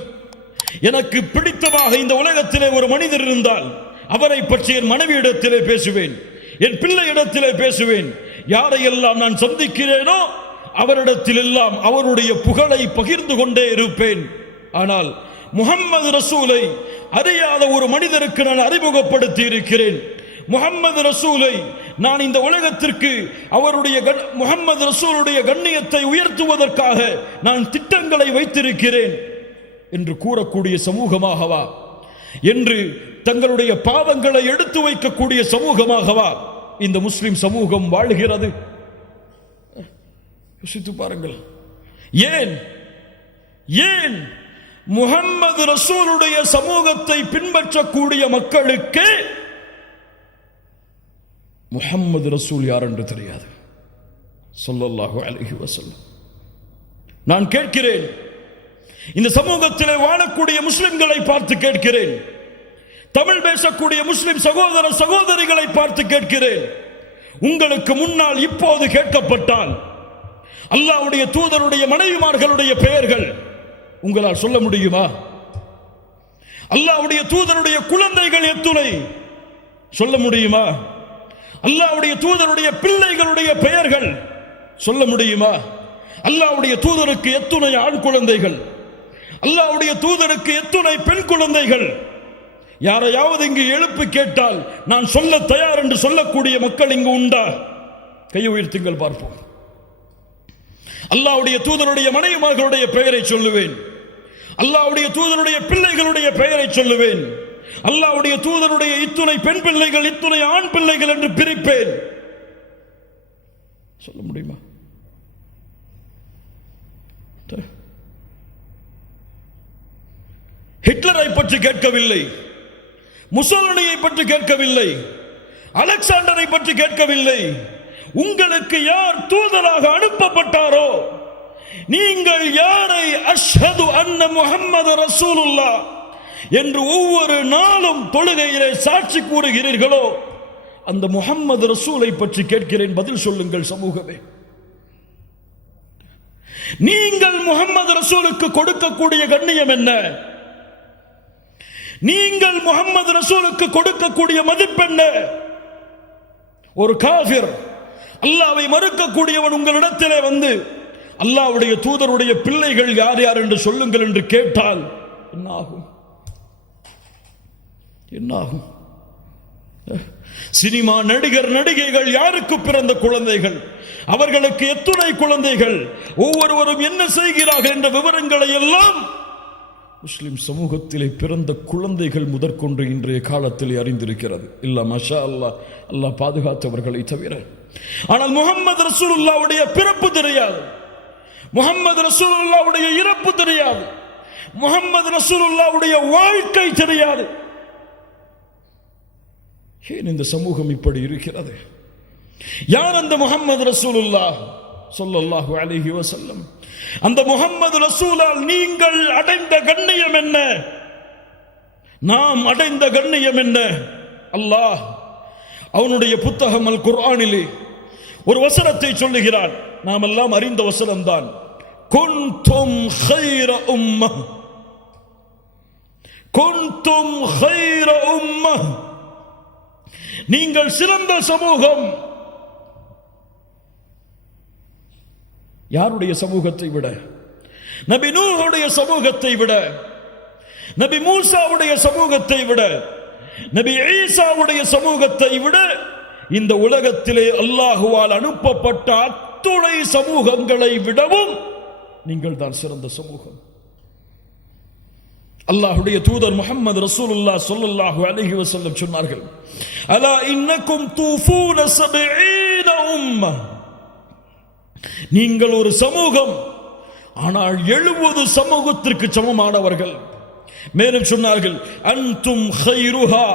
எனக்கு பிடித்தமாக இந்த உலகத்திலே ஒரு மனிதர் இருந்தால் அவரை பற்றி என் மனைவியிடத்திலே பேசுவேன், என் பிள்ளையிடத்திலே பேசுவேன். யாரையெல்லாம் நான் சந்திக்கிறேனோ அவரிடத்தில் எல்லாம் அவருடைய புகழை பகிர்ந்து கொண்டே இருப்பேன். ஆனால் முஹம்மது ரசூலை அறியாத ஒரு மனிதருக்கு நான் அறிமுகப்படுத்தி இருக்கிறேன். முஹம்மது ரசூலை நான் இந்த உலகத்திற்கு அவருடைய முஹம்மது ரசூலுடைய கண்ணியத்தை உயர்த்துவதற்காக நான் திட்டங்களை வைத்திருக்கிறேன் என்று கூறக்கூடிய சமூகமாகவா, என்று தங்களுடைய பாவங்களை எடுத்து வைக்கக்கூடிய சமூகமாகவா இந்த முஸ்லிம் சமூகம் வாழ்கிறது? யோசித்து பாருங்கள். ஏன் ஏன் முஹம்மது ரசூலுடைய சமூகத்தை பின்பற்றக்கூடிய மக்களுக்கு முஹம்மது ரசூல் யார் என்று தெரியாது. ஸல்லல்லாஹு அலைஹி வஸல்லம். நான் கேட்கிறேன், இந்த சமூகத்திலே வாழக்கூடிய முஸ்லிம்களை பார்த்து கேட்கிறேன், தமிழ் பேசக்கூடிய முஸ்லிம் சகோதர சகோதரிகளை பார்த்து கேட்கிறேன், உங்களுக்கு முன்னால் இப்போது கேட்கப்பட்டால் அல்லாஹ்வுடைய தூதருடைய மனைவிமார்களுடைய பெயர்கள் உங்களால் சொல்ல முடியுமா? அல்லாஹ்வுடைய தூதருடைய குழந்தைகள் எத்துணை சொல்ல முடியுமா? அல்லாஹ்வுடைய தூதருடைய பிள்ளைகளுடைய பெயர்கள் சொல்ல முடியுமா? அல்லாஹ்வுடைய தூதருக்கு எத்துணை ஆண் குழந்தைகள், அல்லாஹ்வுடைய தூதருக்கு எத்துணை பெண் குழந்தைகள்? யாரையாவது இங்கு எழுப்பி கேட்டால் நான் சொல்ல தயார் என்று சொல்லக்கூடிய மக்கள் இங்கு உண்டா? கை உயர்த்துங்கள் பார்ப்போம். அல்லாஹ்வுடைய தூதருடைய மனைவிமார்களுடைய பெயரை சொல்லுவேன், அல்லாஹ்வுடைய தூதருடைய பிள்ளைகளுடைய பெயரை சொல்லுவேன், அல்லாஹ்வுடைய தூதருடைய இத்துணை பெண் பிள்ளைகள், இத்துணை ஆண் பிள்ளைகள் என்று பிரிப்பேன். சொல்ல முடியுமா? ஹிட்லரை பற்றி கேட்கவில்லை, முசோலினியை பற்றி கேட்கவில்லை, அலெக்சாண்டரை பற்றி கேட்கவில்லை. உங்களுக்கு யார் தூதராக அனுப்பப்பட்டாரோ, நீங்கள் யாரை அஷ்ஹது அன்ன முஹம்மது ரசூலுல்லாஹ் என்று ஒவ்வொரு நாளும் தொழுகையிலே சாட்சி கூறுகிறீர்களோ அந்த முஹம்மது ரசூலை பற்றி கேட்கிறேன், பதில் சொல்லுங்கள் சமூகமே. நீங்கள் முஹம்மது ரசூலுக்கு கொடுக்கக்கூடிய கண்ணியம் என்ன? நீங்கள் முஹம்மது ரசூலுக்கு கொடுக்கக்கூடிய மதிப்பென்ன? ஒரு காஃபிர், அல்லாஹ்வை மறுக்கக்கூடியவன் உங்களிடத்திலே வந்து அல்லாஹ்வுடைய தூதருடைய பிள்ளைகள் யார் யார் என்று சொல்லுங்கள் என்று கேட்டால் என்ன ஆகும்? என்ன ஆகும்? சினிமா நடிகர் நடிகைகள் யாருக்கு பிறந்த குழந்தைகள், அவர்களுக்கு எத்துணை குழந்தைகள், ஒவ்வொருவரும் என்ன செய்கிறார்கள் என்ற விவரங்களை எல்லாம் முஸ்லிம் சமூகத்திலே பிறந்த குழந்தைகள் முதற்கொண்டு இன்றைய காலத்தில் அறிந்திருக்கிறது. இல்ல மாஷா அல்லாஹ், அல்லாஹ் பாதுகாத்தவர்களை தவிர. ஆனால் முஹம்மது ரசூலுல்லாஹ்வுடைய பிறப்பு தெரியாது, முஹம்மது ரசூலுல்லாஹ்வுடைய இறப்பு தெரியாது, முஹம்மது ரசூலுல்லாஹ்வுடைய வாழ்க்கை தெரியாது. ஏன் இந்த சமூகம் இப்படி இருக்கிறது? யார் அந்த முஹம்மது ரசூலுல்லாஹ் ஸல்லல்லாஹு அலைஹி வஸல்லம்? அந்த முஹம்மது ரசூலால் நீங்கள் அடைந்த கண்ணியம் என்ன? நாம் அடைந்த கண்ணியம் என்ன? அல்லாஹ் அவனுடைய புத்தகம் அல் குர்ஆனிலே ஒரு வசனத்தை சொல்லுகிறான், நாம் எல்லாம் அறிந்த வசனம்தான். குன்தும் கைர உம்மஹ், குன்தும் கைர உம்மஹ், நீங்கள் சிறந்த சமூகம். யாருடைய சமூகத்தை விட? நபி நூஹுடைய சமூகத்தை விட, நபி மூசாவுடைய சமூகத்தை விட, நபி ஈசாவுடைய சமூகத்தை விட இந்த உலகத்திலே அல்லாஹுவால் அனுப்பப்பட்ட அத்துணை சமூகங்களை விடவும் நீங்கள் தான் சிறந்த சமூகம். அல்லாஹ்வுடைய தூதர் முஹம்மது ரசூலுல்லாஹ் ஸல்லல்லாஹு அலைஹி வஸல்லம் சொன்னார்கள், அலா இன்னக்கும் தூஃபூன 70 உம்ம. நீங்கள் ஒரு சமூகம், ஆனால் 70 சமூகத்திற்கு சமமானவர்கள். மேலும் சொன்னார்கள், அன்தும் கைருஹா,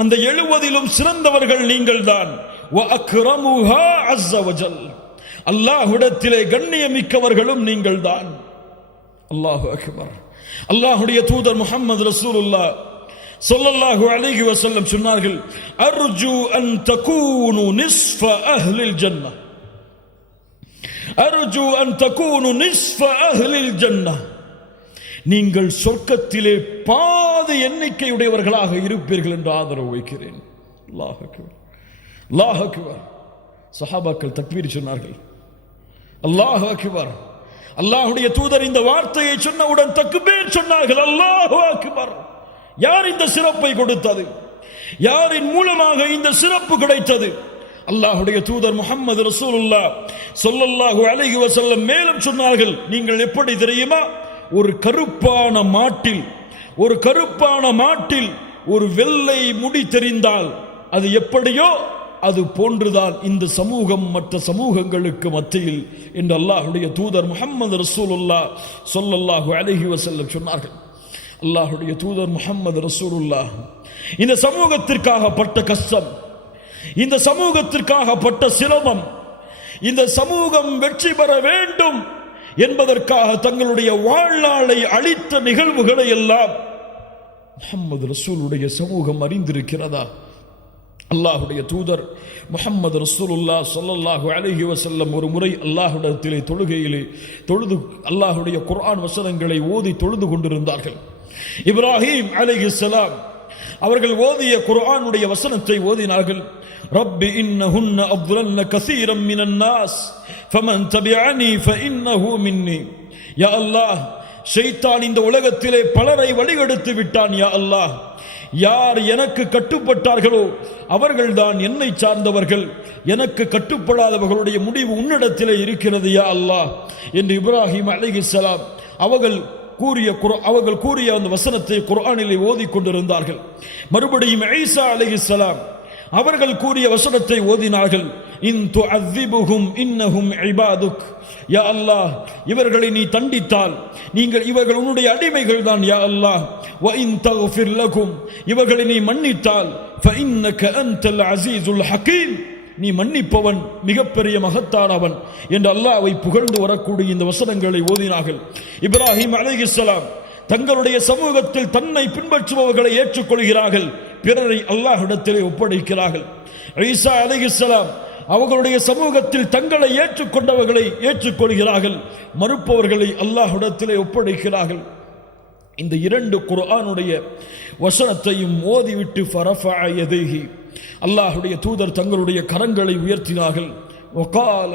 அந்த 70லும் சிறந்தவர்கள் நீங்கள் தான். வ அக்ரமுஹா அஸ்ஸ வஜல், அல்லாஹ்விடத்திலே கண்ணியமிக்கவர்களும் நீங்கள் தான். அல்லாஹு அக்பர். அல்லாஹ்வுடைய தூதர் முஹம்மது ரசூலுல்லாஹ் ஸல்லல்லாஹு அலைஹி வஸல்லம் சொன்னார்கள், அர்ஜு அன் தகூனு நிஸ்ஃப அஹ்லில் ஜன்னah, அர்ஜு அன் தகூனு நிஸ்ஃப அஹ்லில் ஜன்னah, நீங்கள் சொர்க்கத்திலே பாதி எண்ணிக்கையுடையவர்களாக இருப்பீர்கள் என்று ஆதரவு வைக்கிறேன். அல்லாஹ் அக்பர், அல்லாஹ் அக்பர். சஹாபாக்கள் தக்பீர் சொன்னார்கள். அல்லாஹ் அக்பர். அல்லாஹ்வுடைய தூதர் இந்த வார்த்தையை சொன்னவுடன் தக்பீர் சொன்னார்கள். அல்லாஹ் அக்பர். யார் இந்த சிறப்பை கொடுத்தது? யாரின் மூலமாக இந்த சிறப்பு கிடைத்தது? அல்லாஹ்வுடைய தூதர் முஹம்மது ரசூலுல்லாஹ் ஸல்லல்லாஹு அலைஹி வஸல்லம் மேலும் சொன்னார்கள், நீங்கள் எப்படி தெரியுமா? ஒரு கருப்பான மாட்டில் ஒரு வெள்ளை முடி தெரிந்தால் அது எப்படியோ அது போன்றுதான் இந்த சமூகம் மற்ற சமூகங்களுக்கு மத்தியில் என்று அல்லாஹ்வுடைய தூதர் முஹம்மது ரசூலுல்லாஹ் ஸல்லல்லாஹு அலைஹி வஸல்லம் சொன்னார்கள். அல்லாஹ்வுடைய தூதர் முஹம்மது ரசூலுல்லாஹ் இந்த சமூகத்திற்காக பட்ட கஷ்டம், இந்த சமூகத்திற்காக பட்ட சிரமம், இந்த சமூகம் வெற்றி பெற வேண்டும் என்பதற்காக தங்களுடைய வாழ்நாளை அளித்த நிகழ்வுகளை எல்லாம் முஹம்மது ரசூலுடைய சமூகம் அறிந்திருக்கிறதா? அல்லாஹ்வுடைய தூதர் முஹம்மது ரசூலுல்லாஹ் ஸல்லல்லாஹு அலைஹி வஸல்லம் ஒரு முறை அல்லாஹ்விடத்திலே தொழுகையிலே தொழுது அல்லாஹ்வுடைய குர்ஆன் வசனங்களை ஓதி தொழுது கொண்டிருந்தார்கள். இப்ராஹீம் அலைஹிஸ்ஸலாம் அவர்கள் ஓதிய குர்ஆனுடைய வசனத்தை ஓதினார்கள். ரப்பி இன்னஹுன்ன அضللن كثيرا من الناس فمن تبعني فانه مني. யா அல்லாஹ், ஷைத்தான் இந்த உலகத்திலே பலரை வழிகெடுத்து விட்டான். யா அல்லாஹ், யார் எனக்கு கட்டுப்பட்டார்களோ அவர்கள்தான் என்னை சார்ந்தவர்கள், எனக்கு கட்டுப்படாதவர்களுடைய முடிவு உன்னிடத்திலே இருக்கிறது யா அல்லாஹ் என்று இப்ராஹிம் அலைஹிஸ்ஸலாம் அவர்கள் கூறிய அந்த வசனத்தை குர்ஆனிலே ஓதிக் கொண்டிருந்தார்கள். மறுபடியும் ஈசா அலைஹிஸ்ஸலாம் அவர்கள் கூறிய வசனத்தை ஓதினார்கள். இன் துஅذிபுஹும் இன்னஹும் இபாதுக். யா அல்லாஹ், இவர்களை நீ தண்டித்தால் இவர்கள் உன்னுடைய அடிமைகள் தான் யா அல்லாஹ். வ இன் தக்ஃபிர் லகும், இவர்களை நீ மன்னித்தால் ஃபஇன்னக அன்தல் அஸீஸுல் ஹகீம், நீ மன்னிப்பவன், மிகப்பெரிய மகத்தானவன் என்று அல்லாஹ்வை புகழ்ந்து வரக்கூடிய இந்த வசனங்களை ஓதினார்கள். இப்ராஹிம் அலைஹிஸ்ஸலாம் தங்களுடைய சமூகத்தில் தன்னை பின்பற்றுபவர்களை ஏற்றுக்கொள்கிறார்கள், பிறரை அல்லாஹ்விடத்திலே ஒப்படைக்கிறார்கள். ஈசா அலைஹிஸ்ஸலாம் அவர்களுடைய சமூகத்தில் தங்களை ஏற்றுக்கொண்டவர்களை ஏற்றுக்கொள்கிறார்கள், மறுப்பவர்களை அல்லாஹ்விடத்திலே ஒப்படைக்கிறார்கள். இந்த இரண்டு குர்ஆனுடைய வசனத்தையும் ஓதிவிட்டு ஃபரஃபஅ யதைஹி, அல்லாஹ்வுடைய தூதர் தங்களுடைய கரங்களை உயர்த்தினார்கள். வகால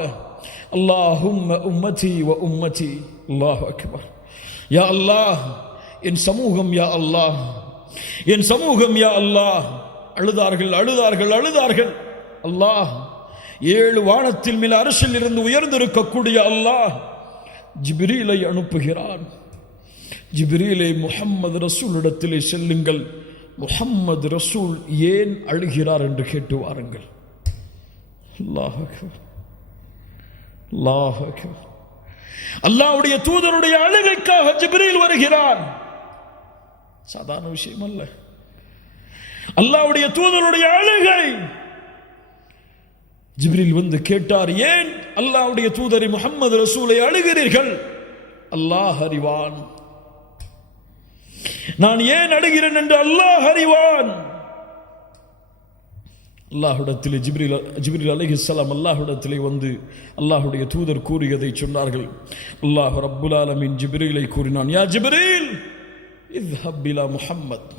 அல்லாஹும்ம உம்மதி வ உம்மதி. அல்லாஹு அக்பர். யா அல்லாஹ், என் சமூகம் யா அல்லாஹ், என் சமூகம் யா அல்லாஹ். அழுதார்கள் அழுதார்கள் அழுதார்கள். அல்லாஹ் 7 வானத்தில் மேல் அர்ஷில் இருந்து உயர்ந்திருக்கக்கூடிய அல்லாஹ் ஜிப்ரீலை அனுப்புகிறான். ஜிப்ரீலை முஹம்மது ரசூலிடத்திலே செல்லுங்கள், முஹம்மது ரசூல் ஏன் அழுகிறார் என்று கேட்டு வாருங்கள். அல்லாஹ் அக்பர், அல்லாஹ் அக்பர். அல்லாஹ்வுடைய தூதருடைய அழுகைக்காக ஜிப்ரீல் வருகிறார். சாதாரண விஷயம் அல்ல. அல்லாஹ்வுடைய தூதருடைய அழுகை. ஜிப்ரீல் வந்து கேட்டார், ஏன் அல்லாஹ்வுடைய தூதரை முஹம்மது ரசூலை அழுகிறீர்கள்? அல்லாஹ் அறிவான். நான் ஏன் அழுகிறேன் என்று அல்லாஹ் அறிவான். அல்லாஹ்விடத்திலே ஜிப்ரீல் அலைஹிஸ்ஸலாம் அல்லாஹ்விடத்திலே வந்து அல்லாஹ்வுடைய தூதர் கூறியதை சொன்னார்கள். அல்லாஹ் ரப்புல் ஆலமீன் ஜிப்ரீலை கூறினான், யா ஜிப்ரீல் இத்ஹப் இலா முஹம்மத்,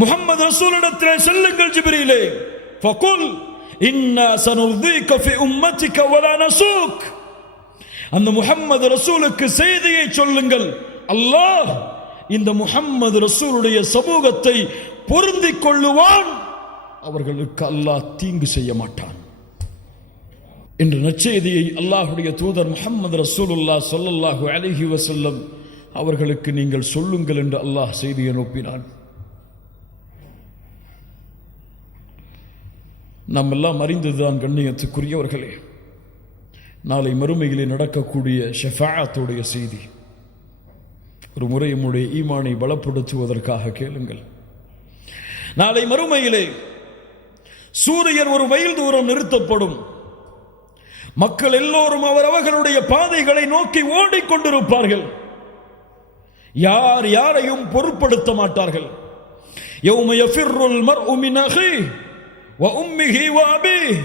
முஹம்மது ரசூலிடத்தில் செல்லுங்கள் ஜிப்ரீலே, ஃபகுல் இன்னா சனுர்தீக ஃபி உம்மத்திக வலா நஸூக். அந்த முஹம்மது ரசூலுக்கு செய்தியை சொல்லுங்கள், அல்லாஹ் இந்த முஹம்மது ரசூலுடைய சமூகத்தை பொருந்திக் கொள்ளுவான், அவர்களுக்கு அல்லாஹ் தீங்கு செய்ய மாட்டான் என்ற நற்செய்தியை அல்லாஹ்வுடைய தூதர் முஹம்மது ரசூலுல்லாஹ் ஸல்லல்லாஹு அலைஹி வஸல்லம் அவர்களுக்கு நீங்கள் சொல்லுங்கள் என்று அல்லாஹ் செய்தியை அனுப்பினான். நாம் எல்லாம் அறிந்ததுதான் கண்ணியத்துக்குரியவர்களே, நாளை மறுமையிலே நடக்கக்கூடிய ஷஃபாஅத்துடைய செய்தி. ஒரு முறை நம்முடைய ஈமானை பலப்படுத்துவதற்காக கேளுங்கள். நாளை மறுமையிலே சூரியன் ஒரு மைல் தூரம் நிறுத்தப்படும். மக்கள் எல்லோரும் அவரவர்களுடைய பாதைகளை நோக்கி ஓடிக்கொண்டிருப்பார்கள். யார் யாரையும் பொருட்படுத்த மாட்டார்கள். யௌம யஃபிர்ருல் மர்உ மின் அஹீஹி வ உம்மிஹி வ அபீஹி.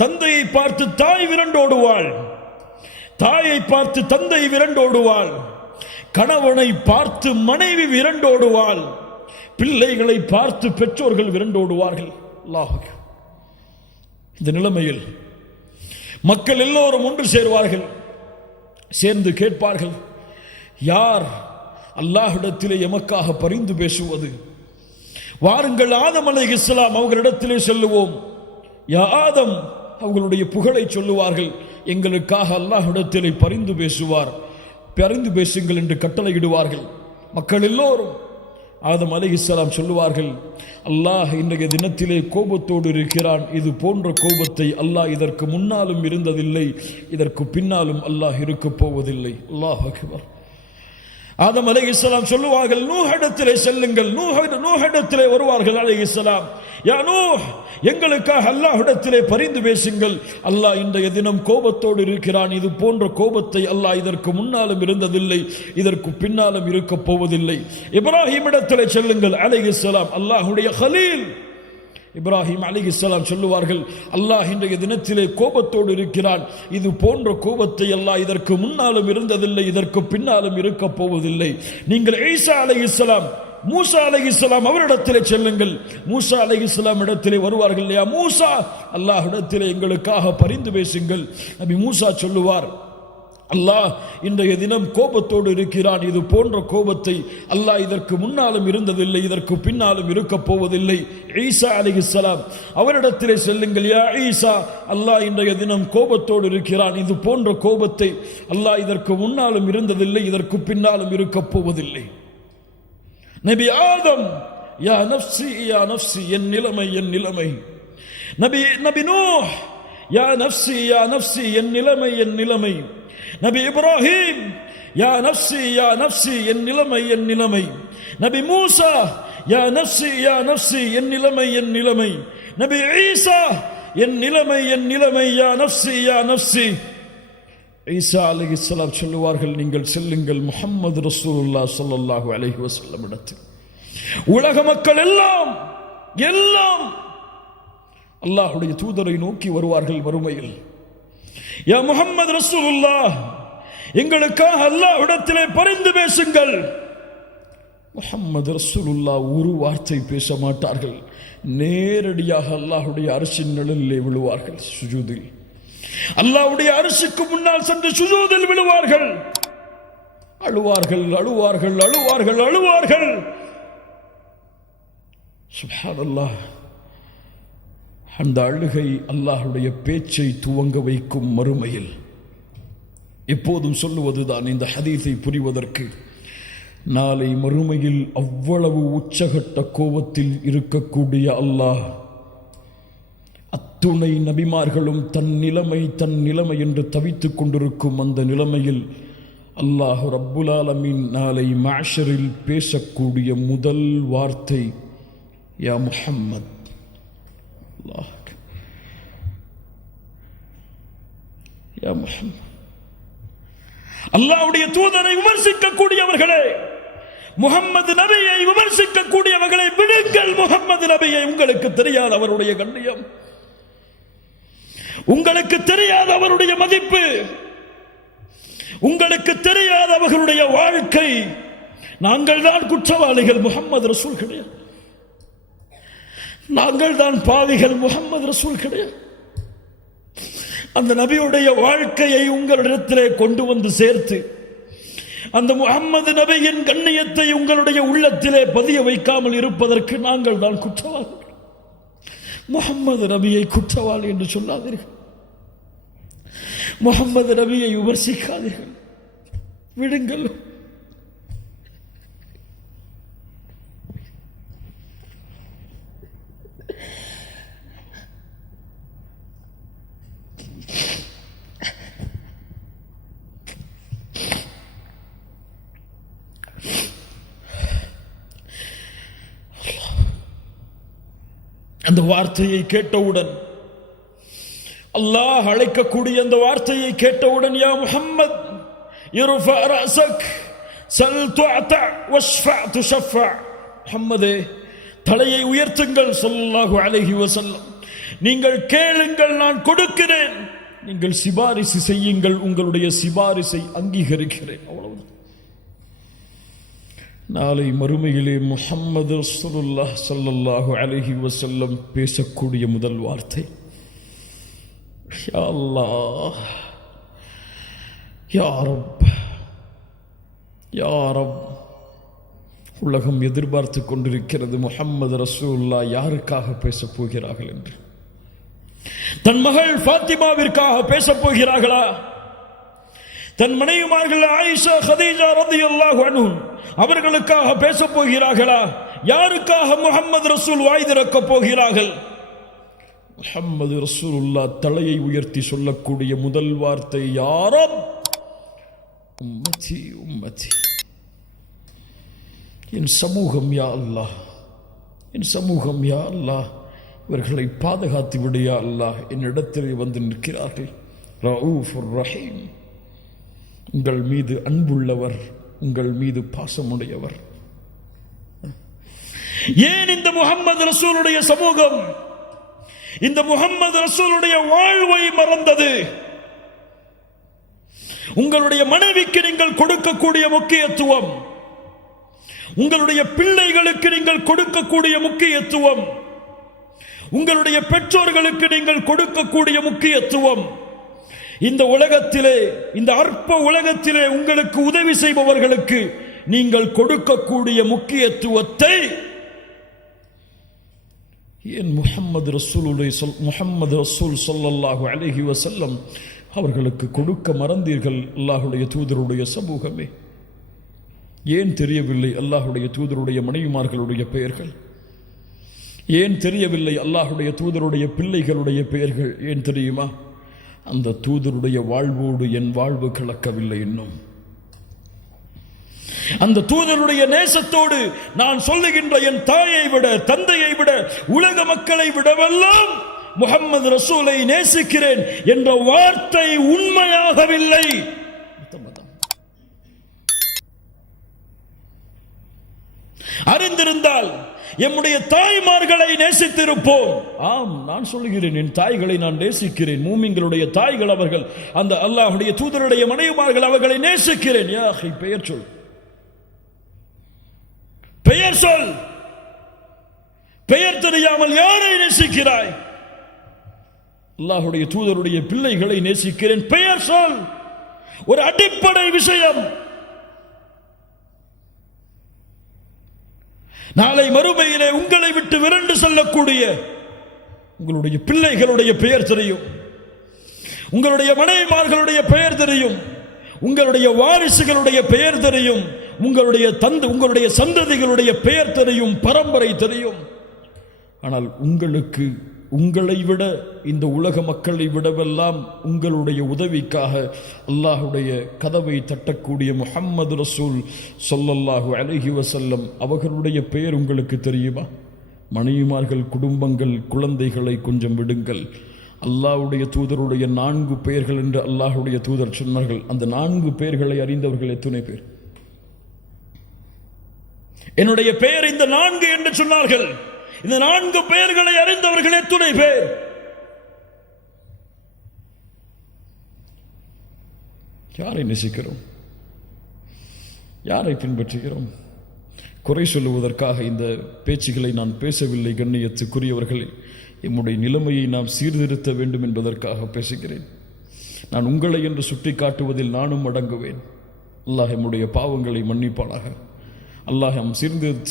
தந்தையை பார்த்து தாய் விரண்டோடுவாள், தாயை பார்த்து தந்தை விரண்டோடுவாள், கணவனை பார்த்து மனைவி விரண்டோடுவாள், பிள்ளைகளை பார்த்து பெற்றோர்கள் விரண்டோடுவார்கள். அல்லாஹ், இந்த நிலைமையில் மக்கள் எல்லோரும் ஒன்று சேர்வார்கள். சேர்ந்து கேட்பார்கள், யார் அல்லாஹ்விடத்திலே எமக்காக பரிந்து பேசுவது? வாருங்கள், ஆதம் அலைஹிஸ்ஸலாம் அவர்களிடத்திலே செல்லுவோம். யா ஆதம், அவர்களுடைய புகழை சொல்லுவார்கள். எங்களுக்காக அல்லாஹ்விடத்திலே பரிந்து பேசுவார், பரிந்து பேசுங்கள் என்று கட்டளையிடுவார்கள். மக்கள் எல்லோரும் ஆதம் அலைஹிஸ்ஸலாம் சொல்லுவார்கள், அல்லாஹ் இன்றைய தினத்திலே கோபத்தோடு இருக்கிறான். இது போன்ற கோபத்தை அல்லாஹ் இதற்கு முன்னாலும் இருந்ததில்லை, இதற்கு பின்னாலும் அல்லாஹ் இருக்கப் போவதில்லை. அல்லாஹ் அக்பர். ஆதம் அலைஹிஸ்ஸலாம் சொல்லுவார்கள், நூஹிடத்திலே செல்லுங்கள். நூஹிடத்திலே வருவார்கள் அலைஹிஸ்ஸலாம். யா நூஹ், எங்களுக்காக அல்லாஹ்விடத்திலே பரிந்து பேசுங்கள். அல்லாஹ் இன்றைய தினம் கோபத்தோடு இருக்கிறான். இது போன்ற கோபத்தை அல்லாஹ் இதற்கு முன்னாலும் இருந்ததில்லை, இதற்கு பின்னாலும் இருக்கப் போவதில்லை. இப்ராஹிமிடத்திலே செல்லுங்கள் அலைஹிஸ்ஸலாம், அல்லாஹ்வுடைய கலீல். இப்ராஹிம் அலைஹிஸ்ஸலாம் சொல்லுவார்கள், அல்லாஹ் இன்றைய தினத்திலே கோபத்தோடு இருக்கிறான். இது போன்ற கோபத்தை அல்லாஹ் இதற்கு முன்னாலும் இருந்ததில்லை, இதற்கு பின்னாலும் இருக்கப் போவதில்லை. நீங்கள் ஈசா அலைஹிஸ்ஸலாம், மூசா அலைஹிஸ்ஸலாம் அவரிடத்திலே செல்லுங்கள். மூசா அலைஹிஸ்ஸலாம் இடத்திலே வருவார்கள். யா மூசா, அல்லாஹ்விடத்திலே எங்களுக்காக பரிந்து பேசுங்கள். நபி மூசா சொல்லுவார், அல்லாஹ் இன்றைய தினம் கோபத்தோடு இருக்கிறான். இது போன்ற கோபத்தை அல்லாஹ் இதற்கு முன்னாலும் இருந்ததில்லை, இதற்கு பின்னாலும் இருக்கப் போவதில்லை. ஈசா அலைஹிஸ்ஸலாம் அவரிடத்திலே செல்லுங்கள். யா ஈசா, அல்லாஹ் இன்றைய தினம் கோபத்தோடு இருக்கிறான். இது போன்ற கோபத்தை அல்லாஹ் இதற்கு முன்னாலும் இருந்ததில்லை, இதற்கு பின்னாலும் இருக்கப் போவதில்லை. நபி ஆதம், யா நஃப்ஸி யா நஃப்ஸி, என் நிலைமை என் நிலைமை. நபி நூஹ், யா நஃப்ஸி யா நஃப்ஸி, என் நிலைமை என் நிலைமை. நபி இப்ராஹிம், யா நஃப்ஸி யா நஃப்ஸி, என் நிலைமை என் நிலைமை. நபி மூசா, யா நஃப்ஸி யா நஃப்ஸி, என் நிலைமை என் நிலைமை. நபி ஈசா, என் நிலைமை என் நிலைமை. யா நஃப்ஸி யா நஃப்ஸி. ஈசா அலைஹிஸ்ஸலாம் சொல்லுவார்கள், நீங்கள் செல்லுங்கள் முஹம்மது ரசூலுல்லாஹ் ஸல்லல்லாஹு அலைஹி வஸல்லம் இடத்தில். உலக மக்கள் எல்லாம் அல்லாஹ்வுடைய தூதரை நோக்கி வருவார்கள் மறுமையில். யா முஹம்மது ரசூலுல்லாஹ், எங்களுக்காக அல்லாஹ்விடத்திலே பரிந்து பேசுங்கள். முஹம்மது ரசூலுல்லாஹ் ஒரு வார்த்தை பேச மாட்டார்கள். நேரடியாக அல்லாஹ்வுடைய அர்ஷின் நிழலிலே விழுவார்கள். சுஜூதில் அல்லாஹ்வுடைய அர்ஷுக்கு முன்னால் சென்று சுஜூதில் விழுவார்கள். அழுவார்கள் அழுவார்கள் அழுவார்கள் அழுவார்கள். சுப்ஹானல்லாஹ். அந்த அழுகை அல்லாஹ்வுடைய பேச்சை துவங்க வைக்கும் மறுமையில். எப்போதும் சொல்லுவதுதான் இந்த ஹதீஸை புரிவதற்கு, நாளை மறுமையில் அவ்வளவு உச்சகட்ட கோபத்தில் இருக்கக்கூடிய அல்லாஹ், அத்துணை நபிமார்களும் தன் நிலைமை என்று தவித்துக் கொண்டிருக்கும் அந்த நிலைமையில் அல்லாஹ் ரப்புல் ஆலமீன் நாளை மஹ்ஷரில் பேசக்கூடிய முதல் வார்த்தை, யா முஹம்மத். அல்லாஹ், யா முஹம்மத். அல்லாஹ்வுடைய தூதரை விமர்சிக்கக்கூடியவர்களே, முஹம்மது நபியை விமர்சிக்கக்கூடியவர்களை விடுங்கள். முஹம்மது நபியை, உங்களுக்கு தெரியாத அவருடைய கண்ணியம், உங்களுக்கு தெரியாத அவருடைய மதிப்பு, உங்களுக்கு தெரியாத அவர்களுடைய வாழ்க்கை. நாங்கள் தான் குற்றவாளிகள், முஹம்மது ரசூல் கிடையாது. நாங்கள் தான் பாவிகள், முஹம்மது ரசூல் கிடையாது. அந்த நபியுடைய வாழ்க்கையை உங்களிடத்திலே கொண்டு வந்து சேர்த்து அந்த முஹம்மது நபியின் கண்ணியத்தை உங்களுடைய உள்ளத்திலே பதிய வைக்காமல் இருப்பதற்கு நாங்கள் தான் குற்றவாளிகள். முஹம்மது நபியை குற்றவாளி என்று சொல்லாதீர்கள். முஹம்மது நபியை விமர்சிக்காதீர்கள், விடுங்கள். அந்த வார்த்தையை கேட்டவுடன், அல்லாஹ் அழைக்கக்கூடிய அந்த வார்த்தையை கேட்டவுடன், யா முஹம்மத் இர்ஃபா ரஅஸக் சல் துஅத வஷ்ஃபா துஷஃபா, முஹம்மதே தலையை உயர்த்துங்கள் ஸல்லல்லாஹு அலைஹி வஸல்லம், நீங்கள் கேளுங்கள் நான் கொடுக்கிறேன், நீங்கள் சிபாரிசு செய்யுங்கள் உங்களுடைய சிபாரிசை அங்கீகரிக்கிறேன். அவ்வளவுதான். நாளை மறுமையிலே முஹம்மது ரசூலுல்லாஹ் ஸல்லல்லாஹு அலைஹி வஸல்லம் பேசக்கூடிய முதல் வார்த்தை, யா அல்லாஹ், யா ரப், யா ரப். உலகம் எதிர்பார்த்து கொண்டிருக்கிறது முஹம்மது ரசூலுல்லாஹ் யாருக்காக பேசப் போகிறார்கள் என்று. தன் மகள் ஃபாத்திமாவிற்காக பேசப் போகிறார்களா? தன் மனைவிமார்கள் ஆயிஷா, கதீஜா ரலியல்லாஹு அன்ஹும் அவர்களுக்காக பேசப் போகிறார்களா? யாருக்காக முஹம்மது ரசூல் வாய் திறக்கப் போகிறார்கள்? முஹம்மது ரசூலுல்லாஹ் தலையை உயர்த்தி சொல்லக்கூடிய முதல் வார்த்தை, யா ரப், உம்மதி உம்மதி, என் சமூகம் யா அல்லாஹ், என் சமூகம் யா அல்லாஹ், இவர்களை பாதுகாத்து விடு யா அல்லாஹ். என்னிடத்திலே வந்து நிற்கிறார்கள். ரഊஃபுர் ரஹீம், உங்கள் மீது அன்புள்ளவர், உங்கள் மீது பாசமுடையவர். ஏன் இந்த முஹம்மது ரசூலுடைய சமூகம் இந்த முஹம்மது ரசூலுடைய வாழ்வை மறந்தது? உங்களுடைய மனைவிக்கு நீங்கள் கொடுக்கக்கூடிய முக்கியத்துவம், உங்களுடைய பிள்ளைகளுக்கு நீங்கள் கொடுக்கக்கூடிய முக்கியத்துவம், உங்களுடைய பெற்றோர்களுக்கு நீங்கள் கொடுக்கக்கூடிய முக்கியத்துவம், இந்த உலகத்திலே, இந்த அற்ப உலகத்திலே உங்களுக்கு உதவி செய்பவர்களுக்கு நீங்கள் கொடுக்கக்கூடிய முக்கியத்துவத்தை ஏன் முஹம்மது ரசூல் ஸல்லல்லாஹு அலைஹி வஸல்லம் அவர்களுக்கு கொடுக்க மறந்தீர்கள்? அல்லாஹ்வுடைய தூதருடைய சமூகமே, ஏன் தெரியவில்லை அல்லாஹ்வுடைய தூதருடைய மனைவிமார்களுடைய பெயர்கள்? ஏன் தெரியவில்லை அல்லாஹ்வுடைய தூதருடைய பிள்ளைகளுடைய பெயர்கள்? ஏன் தெரியுமா? அந்த தூதருடைய வாழ்வோடு என் வாழ்வு கலக்கவில்லை இன்னும். அந்த தூதருடைய நேசத்தோடு நான் சொல்லுகின்ற என் தாயை விட, தந்தையை விட, உலக மக்களை விடவெல்லாம் முஹம்மது ரசூலை நேசிக்கிறேன் என்ற வார்த்தை உண்மையாகவில்லை. அறிந்திருந்தால் எம்முடைய தாய்மார்களை நேசித்திருப்போம். ஆம், நான் சொல்லுகிறேன், என் தாய்களை நான் நேசிக்கிறேன். மூமின்களுடைய தாய்கள் அவர்கள், அந்த அல்லாஹ்வுடைய தூதருடைய மனைவிமார்கள் அவர்களை நேசிக்கிறேன். யா அஹி, பெயர் சொல், பெயர் சொல். பெயர் தெரியாமல் யாரை நேசிக்கிறாய்? அல்லாஹ்வுடைய தூதருடைய பிள்ளைகளை நேசிக்கிறேன், பெயர் சொல். ஒரு அடிப்படை விஷயம். நாளை மறுமையிலே உங்களை விட்டு விரண்டு செல்லக்கூடிய உங்களுடைய பிள்ளைகளுடைய பெயர் தெரியும், உங்களுடைய மனைவிமார்களுடைய பெயர் தெரியும், உங்களுடைய வாரிசுகளுடைய பெயர் தெரியும், உங்களுடைய சந்ததிகளுடைய பெயர் தெரியும், பரம்பரை தெரியும். ஆனால் உங்களுக்கு, உங்களை விட, இந்த உலக மக்களை விடவெல்லாம் உங்களுடைய உதவிக்காக அல்லாஹ்வுடைய கதவை தட்டக்கூடிய முஹம்மது ரசூல் ஸல்லல்லாஹு அலைஹி வஸல்லம் அவர்களுடைய பெயர் உங்களுக்கு தெரியுமா? மனைவிமார்கள், குடும்பங்கள், குழந்தைகளை கொஞ்சம் விடுங்கள். அல்லாஹ்வுடைய தூதருடைய 4 பெயர்கள் என்று அல்லாஹ்வுடைய தூதர் சொன்னார்கள். அந்த 4 பெயர்களை அறிந்தவர்கள் எத்தனை பேர்? என்னுடைய பெயர் இந்த 4 என்று சொன்னார்கள். இந்த 4 பெயர்களை அறிந்தவர்கள் எத்தனை பேர்? யாரை நேசிக்கிறோம்? யாரை பின்பற்றுகிறோம்? குறை சொல்லுவதற்காக இந்த பேச்சுகளை நான் பேசவில்லை. கண்ணியத்துக்குரியவர்களே, எம்முடைய நிலைமையை நாம் சீர்திருத்த வேண்டும் என்பதற்காக பேசுகிறேன். நான் உங்களை என்று சுட்டி காட்டுவதில் நானும் அடங்குவேன். அல்லாஹ் எம்முடைய பாவங்களை மன்னிப்பானாக. அல்லாஹ்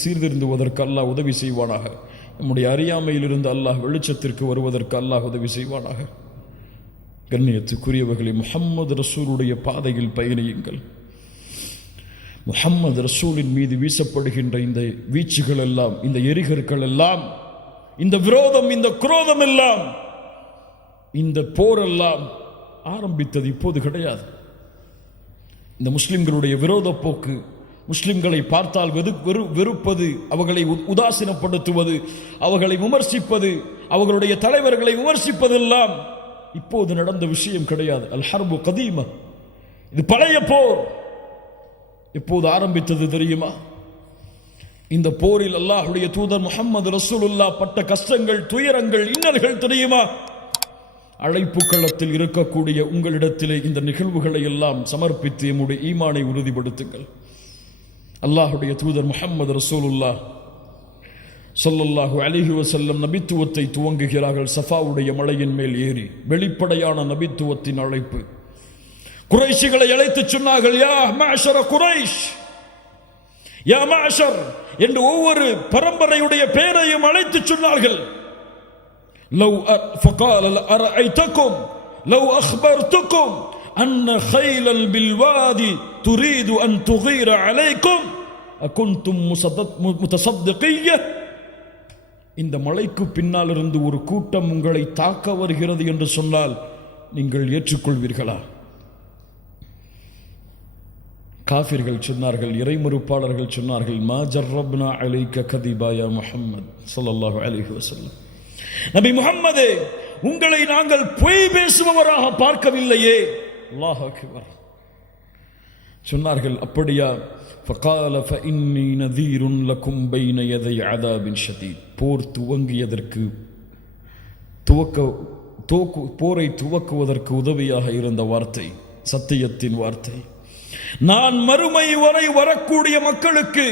சீர்திருந்துவதற்கு அல்லாஹ் உதவி செய்வானாக. நம்முடைய அறியாமையிலிருந்து அல்லாஹ் வெளிச்சத்திற்கு வருவதற்கு அல்லாஹ் உதவி செய்வானாக. கண்ணியத்துக்குரியவர்களே, முஹம்மது ரசூலுடைய பாதையில் பயணியுங்கள். முஹம்மது ரசூலின் மீது வீசப்படுகின்ற இந்த வீச்சுகள் எல்லாம், இந்த எரிகற்கள் எல்லாம், இந்த விரோதம், இந்த குரோதம் எல்லாம், இந்த போரெல்லாம் ஆரம்பித்தது இப்போது கிடையாது. இந்த முஸ்லிம்களுடைய விரோத போக்கு, முஸ்லிம்களை பார்த்தால் வெறுப்பது, அவர்களை உதாசீனப்படுத்துவது, அவர்களை விமர்சிப்பது, அவர்களுடைய தலைவர்களை விமர்சிப்பதெல்லாம் இப்போது நடந்த விஷயம் கிடையாது. அல் ஹர்பு கதீமா, இது பழைய போர். எப்போது ஆரம்பித்தது தெரியுமா? இந்த போரில் அல்லாஹ்வுடைய தூதர் முஹம்மது ரசூலுல்லாஹ் பட்ட கஷ்டங்கள், துயரங்கள், இன்னல்கள் தெரியுமா? அழைப்பு களத்தில் இருக்கக்கூடிய உங்களிடத்திலே இந்த நிகழ்வுகளை எல்லாம் சமர்ப்பித்து எம்முடைய ஈமானை உறுதிப்படுத்துங்கள். அல்லாஹ்வுடைய தூதர் முஹம்மது ரசூலுல்லாஹ் ஸல்லல்லாஹு அலைஹி வஸல்லம் நபித்துவத்தை துவங்குகிறார்கள். சஃபாவுடைய மலையின் மேல் ஏறி வெளிப்படையான நபித்துவத்தின் அழைப்பு. குறைஷிகளை அழைத்து சொன்னார்கள், யா மஅஷர குரைஷ், யா மஅஷர் என்று ஒவ்வொரு பரம்பரையுடைய பெயரையும் அழைத்து சொன்னார்கள். லவ் ஃபகால அரஐதகும் லவ் அக்பர்துகும் அன்ன கைலல் பில்வாதி துரீது அன் துகீர அலைக்கும் அகுன்தும் முத்தசத்திகிய்ய. இந்த மலைக்கு பின்னால் இருந்து ஒரு கூட்டம் உங்களை தாக்க வருகிறது என்று சொன்னால் நீங்கள் ஏற்றுக்கொள்வீர்களா? காஃபிர்கள் சொன்னார்கள், இறைமறுப்பாளர்கள் சொன்னார்கள், மா ஜர்ரப்னா அலைக்க கதிபா யா முஹம்மத் ஸல்லல்லாஹு அலைஹி வஸல்லம். நபி முஹம்மதே, உங்களை நாங்கள் பொய் பேசுபவராக பார்க்கவில்லையே. அல்லாஹ் அக்பர். சொன்னார்கள், அப்படியா? ஃபகால ஃபஇன்னி நதீருன் லகும் பைன யதை அதாபின் ஷதீத். போர் துவங்கியதற்கு போரை துவக்குவதற்கு உதவியாக இருந்த வார்த்தை, சத்தியத்தின் வார்த்தை. நான் மறுமை வரை வரக்கூடிய மக்களுக்கு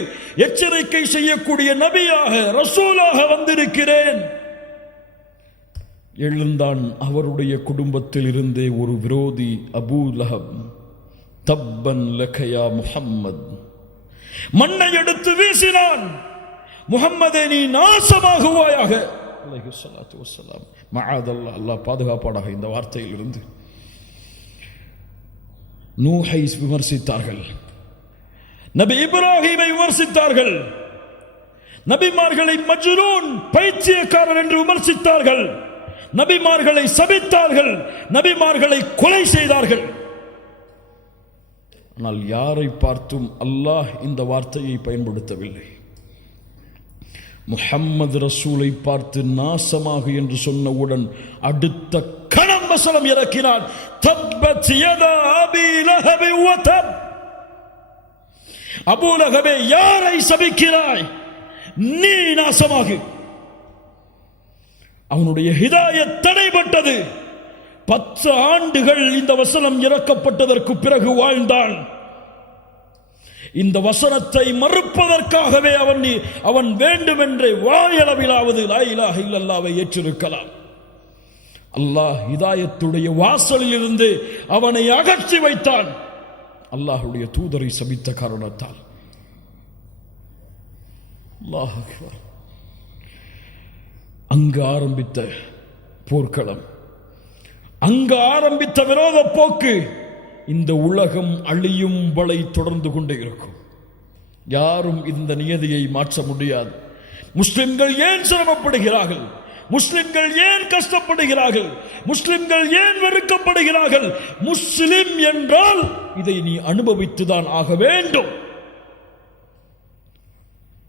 எச்சரிக்கை செய்யக்கூடிய நபியாக, ரசூலாக வந்திருக்கிறேன். எழுந்தான் அவருடைய குடும்பத்தில் இருந்தே ஒரு விரோதி, அபூ லஹப். தப்பன் லகயா முஹம்மத். மண்ணை எடுத்து வீசினான். முஹம்மதே, நீ நாசமாகுவாயாக. அலைஹி ஸலாத்து வஸ்ஸலாம். மஆதல்லாஹ், அல்லாஹ் பாதுகாப்பானாக இந்த வார்த்தையில் இருந்து. நூஹை விமர்சித்தார்கள், நபி இப்ராஹீமை விமர்சித்தார்கள், நபிமார்களை மஜ்னூன், பைத்தியக்காரர் என்று விமர்சித்தார்கள், நபிமார்களை சபித்தார்கள், நபிமார்களை கொலை செய்தார்கள். ஆனால் யாரை பார்த்தும் அல்லாஹ் இந்த வார்த்தையை பயன்படுத்தவில்லை. முஹம்மது ரசூலை பார்த்து நாசமாக என்று சொன்னவுடன் அடுத்த கணம் வசனம் இறக்கினான், தப்பத் யதா அபீ லஹப் வ தப். அபூ லஹபே, யாரை சபிக்கிறாய்? நீ நாசமாகு. அவனுடைய ஹிதாயத் தடைபட்டது. 10 ஆண்டுகள் இந்த வசனம் இறக்கப்பட்டதற்கு பிறகு வாழ்ந்தான். இந்த வசனத்தை மறுப்பதற்காகவே அவன் வேண்டுமென்றே வாயளவிலாவது லா இலாஹ இல்லல்லாஹ்வை ஏற்றிருக்கலாம். அல்லாஹ் ஹிதாயத்துடைய வாசலில் இருந்து அவனை அகற்றி வைத்தான், அல்லாஹ்வுடைய தூதரை சபித்த காரணத்தால். அல்லாஹ் அக்பர். அங்கு ஆரம்பித்த போர்க்களம், அங்கு ஆரம்பித்த விரோத போக்கு இந்த உலகம் அழியும் வரை தொடர்ந்து கொண்டே இருக்கும். யாரும் இந்த நியதியை மாற்ற முடியாது. முஸ்லிம்கள் ஏன் சிரமப்படுகிறார்கள்? முஸ்லிம்கள் ஏன் கஷ்டப்படுகிறார்கள்? முஸ்லிம்கள் ஏன் வெறுக்கப்படுகிறார்கள்? முஸ்லிம் என்றால் இதை நீ அனுபவித்துதான் ஆக வேண்டும்.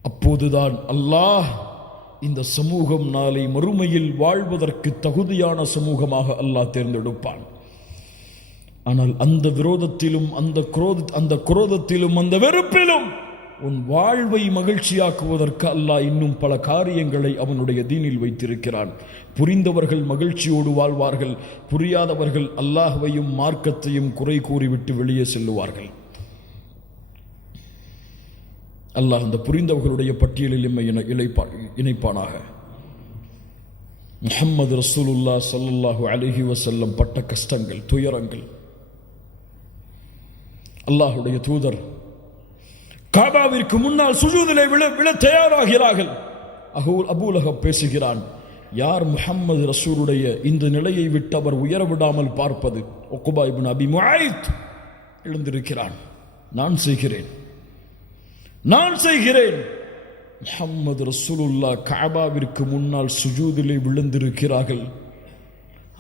அப்போதுதான் அல்லாஹ் இந்த சமூகம் நாளை மறுமையில் வாழ்வதற்கு தகுதியான சமூகமாக அல்லாஹ் தேர்ந்தெடுப்பான். ஆனால் அந்த விரோதத்திலும் அந்த குரோதத்திலும் அந்த வெறுப்பிலும் உன் வாழ்வை மகிழ்ச்சியாக்குவதற்கு அல்லாஹ் இன்னும் பல காரியங்களை அவனுடைய தீனில் வைத்திருக்கிறான். புரிந்தவர்கள் மகிழ்ச்சியோடு வாழ்வார்கள், புரியாதவர்கள் அல்லாஹ்வையும் மார்க்கத்தையும் குறை கூறிவிட்டு வெளியே செல்லுவார்கள். அல்லாஹ் அந்த புரிந்தவர்களுடைய பட்டியலில் எம்மை இணைப்பானாக. முஹம்மது ரசூலுல்லாஹ் ஸல்லல்லாஹு அலைஹி வஸல்லம் பட்ட கஷ்டங்கள், துயரங்கள். அல்லாஹுடைய தூதர் காபாவிற்கு முன்னால் சுஜூதிலே விழ தயாராகிறார்கள். அபூ லஹப் பேசுகிறான், யார் முஹம்மது ரசூலுடைய இந்த நிலையை விட்டு அவர் உயர விடாமல் பார்ப்பது? உக்பா இப்னு அபி முஆய்த் எழுந்திருக்கிறான், நான் செய்கிறேன். முஹம்மது ரசூலுல்லாஹ் கஅபாவிற்கு முன்னால் சுஜூதிலே விழுந்திருக்கிறார்கள்.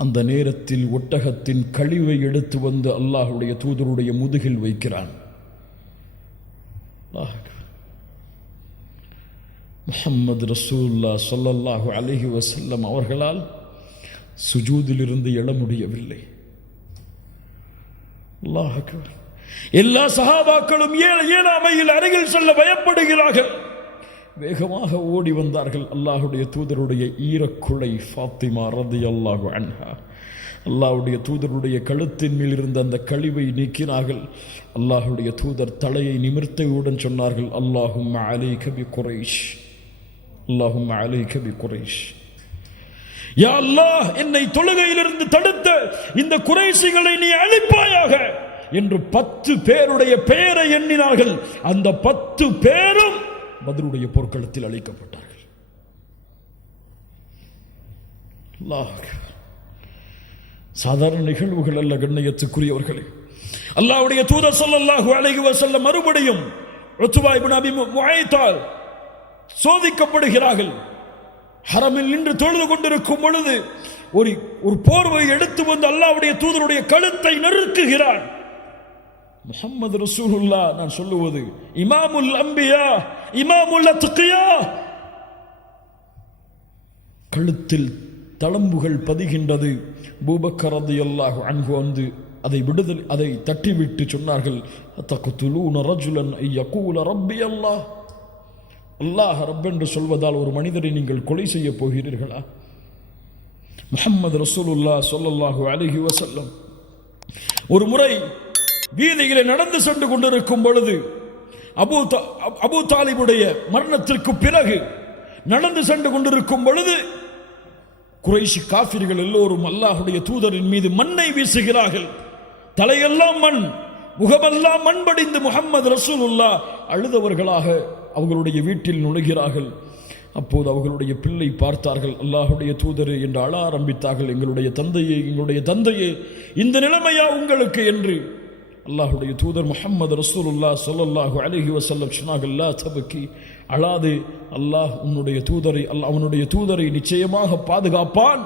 அந்த நேரத்தில் ஒட்டகத்தின் கழிவை எடுத்து வந்து அல்லாஹுடைய தூதருடைய முதுகில் வைக்கிறான். முஹம்மது ரசூலுல்லாஹ் ஸல்லல்லாஹு அலைஹி வஸல்லம் அவர்களால் சுஜூதிலிருந்து எழ முடியவில்லை. அல்லாஹ் அக்பர். எல்லா சஹாபாக்களும் ஏழாமையில் அருகில் செல்ல பயப்படுகிறார்கள். வேகமாக ஓடி வந்தார்கள். அல்லாஹுடைய தூதருடைய ஈரக்குலை ஃபாத்திமா ரலியல்லாஹு அன்ஹா அல்லாஹுடைய தூதருடைய கழுத்தின் மேல் இருந்த அந்த கழிவை நீக்கினார்கள். அல்லாஹுடைய தூதர் தலையை நிமிர்த்தையுடன் சொன்னார்கள், அல்லாஹும்ம அலைக பி குரைஷ், அல்லாஹும்ம அலைக பி குரைஷ். யா அல்லாஹ், என்னை தொழுகையிலிருந்து தடுத்த இந்த குறைஷிகளை நீ அழிப்பாயாக என்று 10 பேருடைய பெயரை எண்ணினார்கள். அந்த 10 பேரும் பத்ருடைய போர்க்களத்தில் அழிக்கப்பட்டார்கள். அல்லாஹ், சாதாரண நிகழ்வுகள் அல்ல கண்ணியத்துக்குரியவர்களே. அல்லாஹ்வுடைய தூதர் ஸல்லல்லாஹு அலைஹி வஸல்லம் மறுபடியும் உத்பா இப்னு அபி முஆய்த்தால் சோதிக்கப்படுகிறார்கள். ஹரமில் நின்று தொழுது கொண்டிருக்கும் பொழுது ஒரு போர்வை எடுத்து வந்து அல்லாஹ்வுடைய தூதருடைய கழுத்தை நெருக்குகிறான். முஹம்மது ரசூலுல்லாஹ், நான் சொல்லுவது இமாமுல் அம்பியா, இமாமுல் அத்கியா, கழுத்தில் தளம்புகள் பதிகின்றது. அபூபக்கர் ரலியல்லாஹு அன்ஹு வந்து அதை தட்டிவிட்டு சொன்னார்கள், தக்துலூன ரஜுலன் யகூல ரப்பி அல்லாஹ், அல்லாஹ் ரப் என்று சொல்வதால் ஒரு மனிதரை நீங்கள் கொலை செய்ய போகிறீர்களா? முஹம்மது ரசூலுல்லாஹ் ஸல்லல்லாஹு அலைஹி வஸல்லம் ஒரு முறை வீதியிலே நடந்து சென்று கொண்டிருக்கும் பொழுது அபூ தாலிபுடைய மரணத்திற்கு பிறகு நடந்து சென்று கொண்டிருக்கும் பொழுது குறைஷி காஃபிர்கள் எல்லோரும் அல்லாஹுடைய தூதரின் மீது மண்ணை வீசுகிறார்கள். தலையெல்லாம் மண், முகமெல்லாம் மண் படிந்து முஹம்மது ரசூலுல்லாஹ் அழுதவர்களாக அவர்களுடைய வீட்டில் நுழைகிறார்கள். அப்போது அவர்களுடைய பிள்ளை பார்த்தார்கள், அல்லாஹுடைய தூதரே என்று அழ ஆரம்பித்தார்கள். எங்களுடைய தந்தையே இந்த நிலைமையா உங்களுக்கு என்று. அல்லாஹுடைய தூதர் முஹம்மது ரசூலுல்லாஹ் ஸல்லல்லாஹு அலைஹி வஸல்லம் சொன்னார்கள், லா தபக்கி, அழாதே, அல்லாஹ் அவனுடைய தூதரை நிச்சயமாக பாதுகாப்பான்.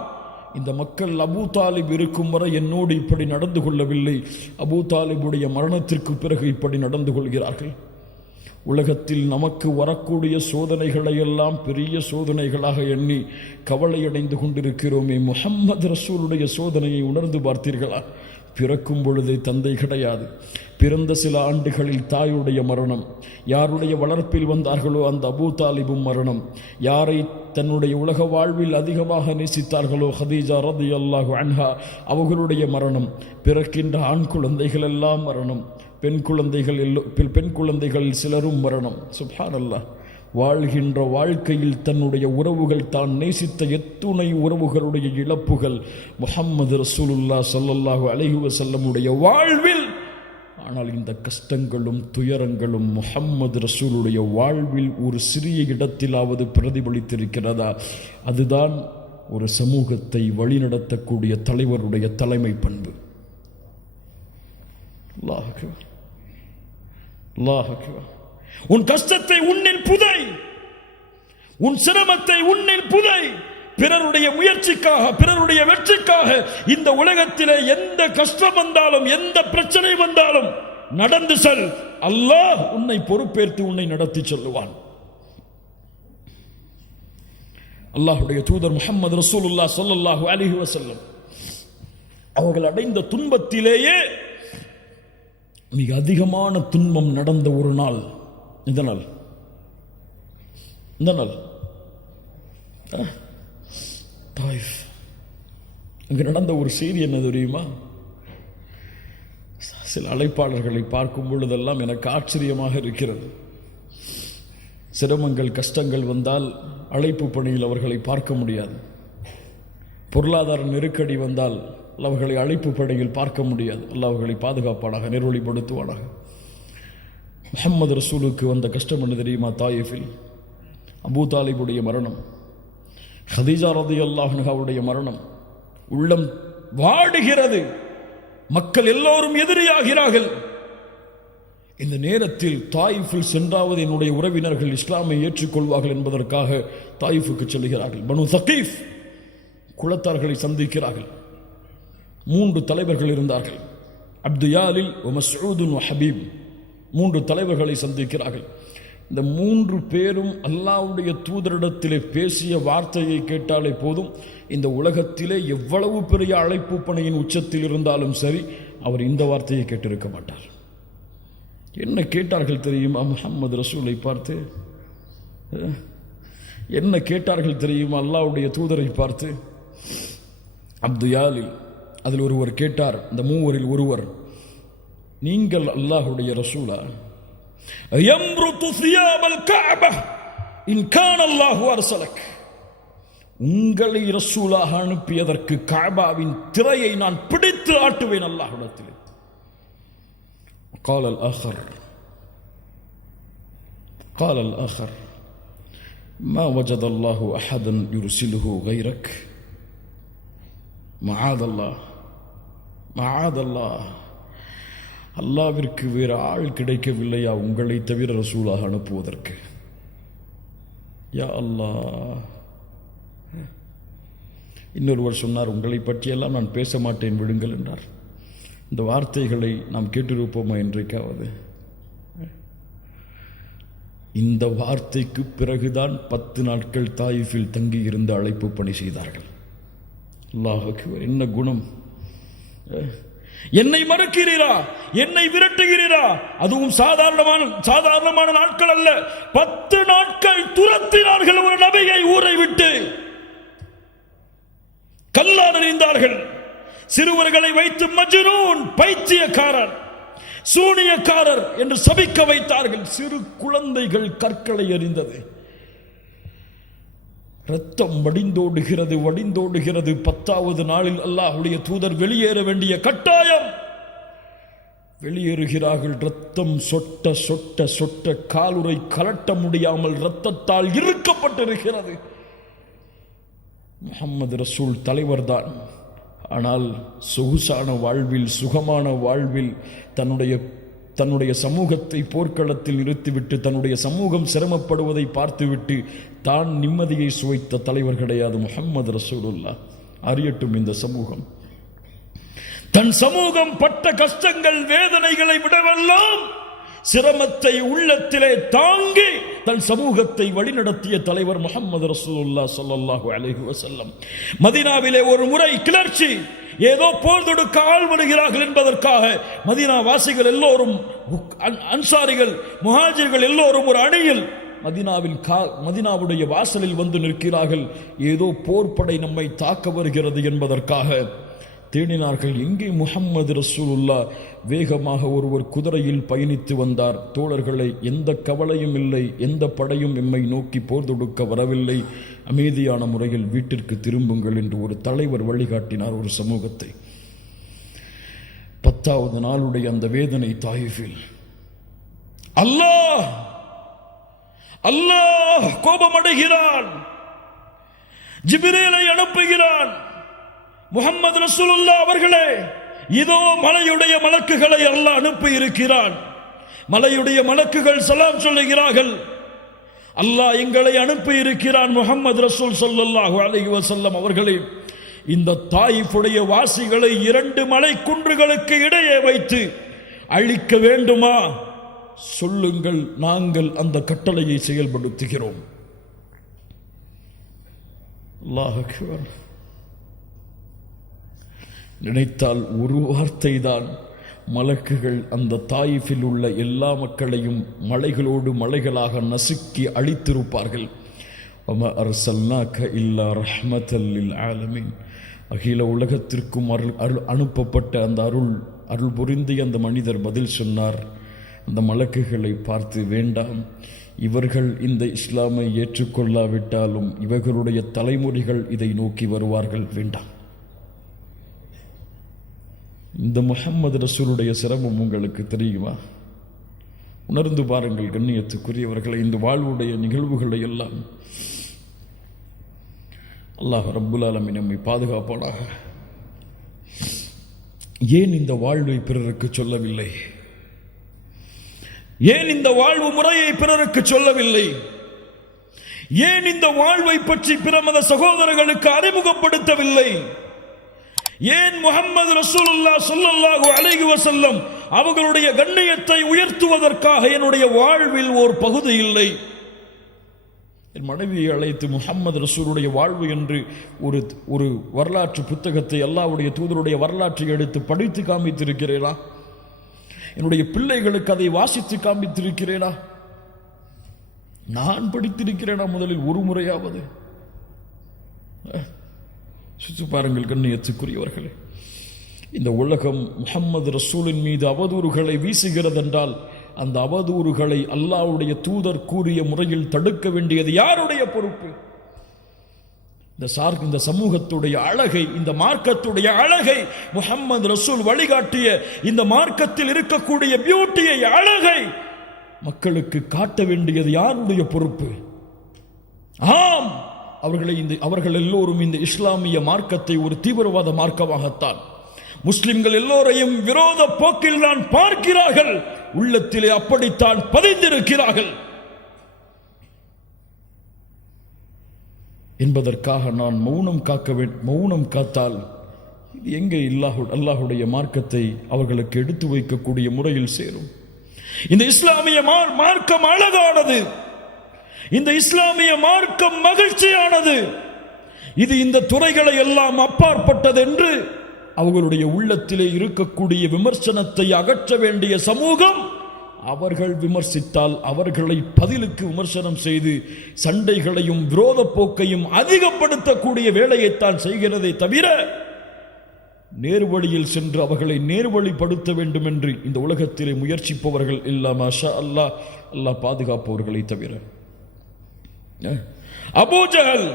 இந்த மக்கள் அபூ தாலிப் இருக்கும் வரை என்னோடு இப்படி நடந்து கொள்ளவில்லை, அபூ தாலிபுடைய மரணத்திற்கு பிறகு இப்படி நடந்து கொள்கிறார்கள். உலகத்தில் நமக்கு வரக்கூடிய சோதனைகளை எல்லாம் பெரிய சோதனைகளாக எண்ணி கவலையடைந்து கொண்டிருக்கிறோமே, முஹம்மது ரசூலுடைய சோதனையை உணர்ந்து பார்த்தீர்களா? பிறக்கும் பொழுதே தந்தை கிடையாது, பிறந்த சில ஆண்டுகளில் தாயுடைய மரணம், யாருடைய வளர்ப்பில் வந்தார்களோ அந்த அபூ தாலிபும் மரணம், யாரை தன்னுடைய உலக வாழ்வில் அதிகமாக நேசித்தார்களோ ஹதீஜா ரலியல்லாஹு அன்ஹா அவர்களுடைய மரணம், பிறக்கின்ற ஆண் குழந்தைகள் எல்லாம் மரணம், பெண் குழந்தைகள் சிலரும் மரணம். சுப்ஹானல்லாஹ். வாழ்கின்ற வாழ்க்கையில் தன்னுடைய உறவுகள், தான் நேசித்த எத்துணை உறவுகளுடைய இழப்புகள் முஹம்மது ரசூலுல்லாஹ் ஸல்லல்லாஹு அலைஹி வஸல்லமுடைய வாழ்வில். ஆனால் இந்த கஷ்டங்களும் துயரங்களும் முஹம்மது ரசூலுடைய வாழ்வில் ஒரு சிறிய இடத்திலாவது பிரதிபலித்திருக்கிறதா? அதுதான் ஒரு சமூகத்தை வழிநடத்தக்கூடிய தலைவருடைய தலைமை பண்பு. அல்லாஹ் அக்பர், அல்லாஹ் அக்பர். உன் கஷ்டத்தை உன்னில் புதை, உன் சிரமத்தை உன்னில் புதை. பிறருடைய முயற்சிக்காக, பிறருடைய வெற்றிக்காக இந்த உலகத்திலே எந்த கஷ்டம் வந்தாலும், எந்த பிரச்சனை வந்தாலும் நடந்து செல். அல்லாஹ் உன்னை பொறுப்பேற்று உன்னை நடத்தி செல்லுவான். அல்லாஹ்வுடைய தூதர் முஹம்மது ரசூலுல்லாஹ் ஸல்லல்லாஹு அலைஹி வஸல்லம் அவர்கள் அடைந்த துன்பத்திலேயே மிக அதிகமான துன்பம் நடந்த ஒரு நாள் இந்த நாள். தாயிஃப் அங்கு நடந்த ஒரு செய்தி என்ன தெரியுமா? சில அழைப்பாளர்களை பார்க்கும் பொழுதெல்லாம் எனக்கு ஆச்சரியமாக இருக்கிறது. சிரமங்கள் கஷ்டங்கள் வந்தால் அழைப்பு பணியில் அவர்களை பார்க்க முடியாது. பொருளாதார நெருக்கடி வந்தால் அவர்களை அழைப்பு பணியில் பார்க்க முடியாது. அல்லாஹ் அவர்களை பாதுகாப்பானாக, நெருவழிப்படுத்துவானாக. முஹம்மது ரசூலுக்கு வந்த கஷ்டம் என்ன தெரியுமா? தாயிஃபில் அபூ தாலிபுடைய மரணம், ஹதீஜா ரலியல்லாஹு அன்ஹாவுடைய மரணம். உள்ளம் வாடுகிறது. மக்கள் எல்லோரும் எதிரியாகிறார்கள். இந்த நேரத்தில் தாயிஃபில் சென்றாவது என்னுடைய உறவினர்கள் இஸ்லாமை ஏற்றுக்கொள்வார்கள் என்பதற்காக தாயிஃபுக்கு செல்கிறார்கள். பனு தகீஃப் குலத்தார்களை சந்திக்கிறார்கள். 3 தலைவர்கள் இருந்தார்கள். அப்து யாலில், மஸ்ஊதுன், ஹபீப். 3 தலைவர்களை சந்திக்கிறார்கள். இந்த 3 பேரும் அல்லாஹ்வுடைய தூதரிடத்திலே பேசிய வார்த்தையை கேட்டாலே போதும், இந்த உலகத்திலே எவ்வளவு பெரிய அழைப்பு பணியின் உச்சத்தில் இருந்தாலும் சரி, அவர் இந்த வார்த்தையை கேட்டிருக்க மாட்டார். என்ன கேட்டார்கள் தெரியுமா? முஹம்மது ரசூலை பார்த்து என்ன கேட்டார்கள் தெரியுமா? அல்லாஹ்வுடைய தூதரை பார்த்து. அப்து யாலில் அதில் ஒருவர் கேட்டார், இந்த 3 ஒருவர், நீங்கள் அல்லாஹ்வுடைய ரசூலா? யம்ருது சியாபல் கஅபா இன் கான அல்லாஹு அர்ஸலக். உங்களை ரசூலாக அனுப்பியதற்கு கஅபாவின் திரையை நான் பிடித்து ஆட்டுவேன் அல்லாஹ்விடத்தில். قال الآخر ما وجد الله أحدا يرسله غيرك معاذ الله. அல்லாவிற்கு வேறு ஆள் கிடைக்கவில்லையா உங்களை தவிர ரசூலாக அனுப்புவதற்கு? யா அல்லாஹ். இன்னொருவர் சொன்னார், உங்களை பற்றியெல்லாம் நான் பேச மாட்டேன், விடுங்கள் என்றார். இந்த வார்த்தைகளை நாம் கேட்டிருப்போமா என்றைக்காவது? இந்த வார்த்தைக்கு பிறகுதான் 10 நாட்கள் தாயிஃபில் தங்கி இருந்து அழைப்பு பணி செய்தார்கள். அல்லாஹ் அக்பர். என்ன குணம்! என்னை மறக்கிறீரா, என்னை விரட்டுகிறீரா? அதுவும் சாதாரணமான நாட்கள் அல்ல. 10 நாட்கள் துரத்தினார்கள் ஒரு நபியை ஊரை விட்டு. கல்லால் எறிந்தார்கள். சிறுவர்களை வைத்து மஜ்னூன், பைத்தியக்காரர், சூனியக்காரர் என்று சபிக்க வைத்தார்கள். சிறு குழந்தைகள் கற்களை எறிந்தது. ரத்தம் வடிந்தோடுகிறது. 10வது நாளில் அல்லாஹ்வுடைய தூதர் வெளியேற வேண்டிய கட்டாயம். வெளியேறுகிறார்கள். ரத்தம் சொட்ட சொட்ட சொட்ட காலுறை கலட்ட முடியாமல் ரத்தத்தால் இறுக்கப்பட்டிருக்கிறது. முஹம்மது ரசூல் தலைவர்தான். ஆனால் சொகுசான வாழ்வில், சுகமான வாழ்வில் தன்னுடைய சமூகத்தை போர்க்களத்தில் நிறுத்திவிட்டு தன்னுடைய சமூகம் சிரமப்படுவதை பார்த்துவிட்டு தான் நிம்மதியை சுவைத்த தலைவர் கிடையாது முஹம்மது ரசூலுல்லாஹ். அறியட்டும் இந்த சமூகம். தன் சமூகம் பட்ட கஷ்டங்கள், வேதனைகளை விடவெல்லாம் சிரமத்தை உள்ளத்திலே தாங்கி தன் சமூகத்தை வழிநடத்திய தலைவர் முஹம்மது ரசூலுல்லாஹ் ஸல்லல்லாஹு அலைஹி வஸல்லம். மதீனாவிலே ஒரு முறை கிளர்ச்சி, ஏதோ போர் தொடுக்க ஆள் வருகிறார்கள் என்பதற்காக மதீனா வாசிகள் எல்லோரும், அன்சாரிகள், முஹாஜிர்கள் எல்லோரும் ஒரு அணியில் மதீனாவுடைய வாசலில் வந்து நிற்கிறார்கள். ஏதோ போர்ப்படை நம்மை தாக்க வருகிறது என்பதற்காக தேடினார்கள். எங்கே முஹம்மது ரசூலுல்லாஹ்? வேகமாக ஒருவர் குதிரையில் பயணித்து வந்தார். தோழர்களை, எந்த கவலையும் இல்லை, எந்த படையும் எம்மை நோக்கி போர் தொடுக்க வரவில்லை, அமைதியான முறையில் வீட்டிற்கு திரும்புங்கள் என்று ஒரு தலைவர் வழிகாட்டினார் ஒரு சமூகத்தை. 10வது நாளுடைய அந்த வேதனை தாயிஃபில். அல்லாஹ் கோபமடைகிறான். ஜிப்ரீலை அனுப்புகிறான். முஹம்மது ரசூலுல்லாஹ் அவர்களே, இதோ மலையுடைய மலக்குகளை அல்லாஹ் அனுப்பி இருக்கிறான். மலையுடைய மலக்குகள் சலாம் சொல்லுகிறார்கள். அல்லாஹ் எங்களை அனுப்பி இருக்கிறான். முஹம்மது ரசூல் ஸல்லல்லாஹு அலைஹி வஸல்லம் அவர்களே, இந்த தாயிஃபுடைய வாசிகளை 2 மலை குன்றுகளுக்கு இடையே வைத்து அழிக்க வேண்டுமா? சொல்லுங்கள், நாங்கள் அந்த கட்டளையை செயல்படுத்துகிறோம். அல்லாஹ் அக்பர். நினைத்தால் ஒரு வார்த்தை தான், மலக்குகள் அந்த தாயிஃபில் உள்ள எல்லா மக்களையும் மலைகளோடு மலைகளாக நசுக்கி அழித்திருப்பார்கள். வமா அர்சல்னாக இல்லா ரஹ்மத்தல் லில் ஆலமீன். அகில உலகத்திற்கும் அருள் அனுப்பப்பட்ட அந்த அருள் புரிந்திய அந்த மனிதர் பதில் சொன்னார், அந்த மலக்குகளை பார்த்து, வேண்டாம், இவர்கள் இந்த இஸ்லாமை ஏற்றுக்கொள்ளாவிட்டாலும் இவர்களுடைய தலைமுறைகள் இதை நோக்கி வருவார்கள், வேண்டாம். இந்த முஹம்மது ரசூலுடைய சிரமம் உங்களுக்கு தெரியுமா? உணர்ந்து பாருங்கள் கண்ணியத்துக்குரியவர்களை. இந்த வாழ்வுடைய நிகழ்வுகளை எல்லாம் அல்லாஹ் ரப்புல் ஆலமீன் நம்மை பாதுகாப்பானாக. ஏன் இந்த வாழ்வை பிறருக்கு சொல்லவில்லை? ஏன் இந்த வாழ்வு முறையை பிறருக்கு சொல்லவில்லை? ஏன் இந்த வாழ்வை பற்றி பிற மத சகோதரர்களுக்கு அறிமுகப்படுத்தவில்லை? ஏன் முஹம்மது ரசூலுல்லாஹ் ஸல்லல்லாஹு அலைஹி வஸல்லம் அவர்களுடைய கண்ணியத்தை உயர்த்துவதற்காக என்னுடைய வாழ்வில் ஒரு பகுதி இல்லை? என் மனைவியை அழைத்து முஹம்மது ரசூலுடைய வாழ்வு என்று ஒரு வரலாற்று புத்தகத்தை, அல்லாஹ்வுடைய தூதருடைய வரலாற்றை எடுத்து படித்து காமித்திருக்கிறேனா? என்னுடைய பிள்ளைகளுக்கு அதை வாசித்து காமித்திருக்கிறேனா? நான் படித்திருக்கிறேனா முதலில் ஒரு முறையாவது? சுற்றி பாருங்கள் கண்ணியத்துக்குரியவர்களே. இந்த உலகம் முஹம்மது ரசூலின் மீது அவதூறுகளை வீசுகிறது என்றால் அந்த அவதூறுகளை அல்லாஹ்வுடைய தூதர் கூறிய முறையில் தடுக்க வேண்டியது யாருடைய பொறுப்பு? இந்த சமூகத்துடைய அழகை, இந்த மார்க்கத்துடைய அழகை, முஹம்மது ரசூல் வழிகாட்டிய இந்த மார்க்கத்தில் இருக்கக்கூடிய பியூட்டியை, அழகை மக்களுக்கு காட்ட வேண்டியது யாருடைய பொறுப்பு? ஆம், அவர்கள் எல்லோரும் இந்த இஸ்லாமிய மார்க்கத்தை ஒரு தீவிரவாத மார்க்கமாகத்தான், முஸ்லிம்கள் எல்லோரையும் விரோத போக்கில் தான் பார்க்கிறார்கள், உள்ளத்திலே அப்படித்தான் பதிந்திருக்கிறார்கள் என்பதற்காக நான் மௌனம் காத்தால் இது எங்கே அல்லாஹுடைய மார்க்கத்தை அவர்களுக்கு எடுத்து வைக்கக்கூடிய முறையில் சேரும்? இந்த இஸ்லாமிய மார்க்கம் அழகானது, இந்த இஸ்லாமிய மார்க்கம் மகிழ்ச்சியானது, இது இந்த துறைகளை எல்லாம் அப்பாற்பட்டது என்று அவர்களுடைய உள்ளத்திலே இருக்கக்கூடிய விமர்சனத்தை அகற்ற வேண்டிய சமூகம், அவர்கள் விமர்சித்தால் அவர்களை பதிலுக்கு விமர்சனம் செய்து சண்டைகளையும் விரோத போக்கையும் அதிகப்படுத்தக்கூடிய வேலையைத்தான் செய்கிறதே தவிர நேர்வழியில் சென்று அவர்களை நேர்வழிப்படுத்த வேண்டும் என்று இந்த உலகத்திலே முயற்சிப்பவர்கள் இல்லாம அல்லாஹ் பாதுகாப்பவர்களை தவிர. அபூஜஹல்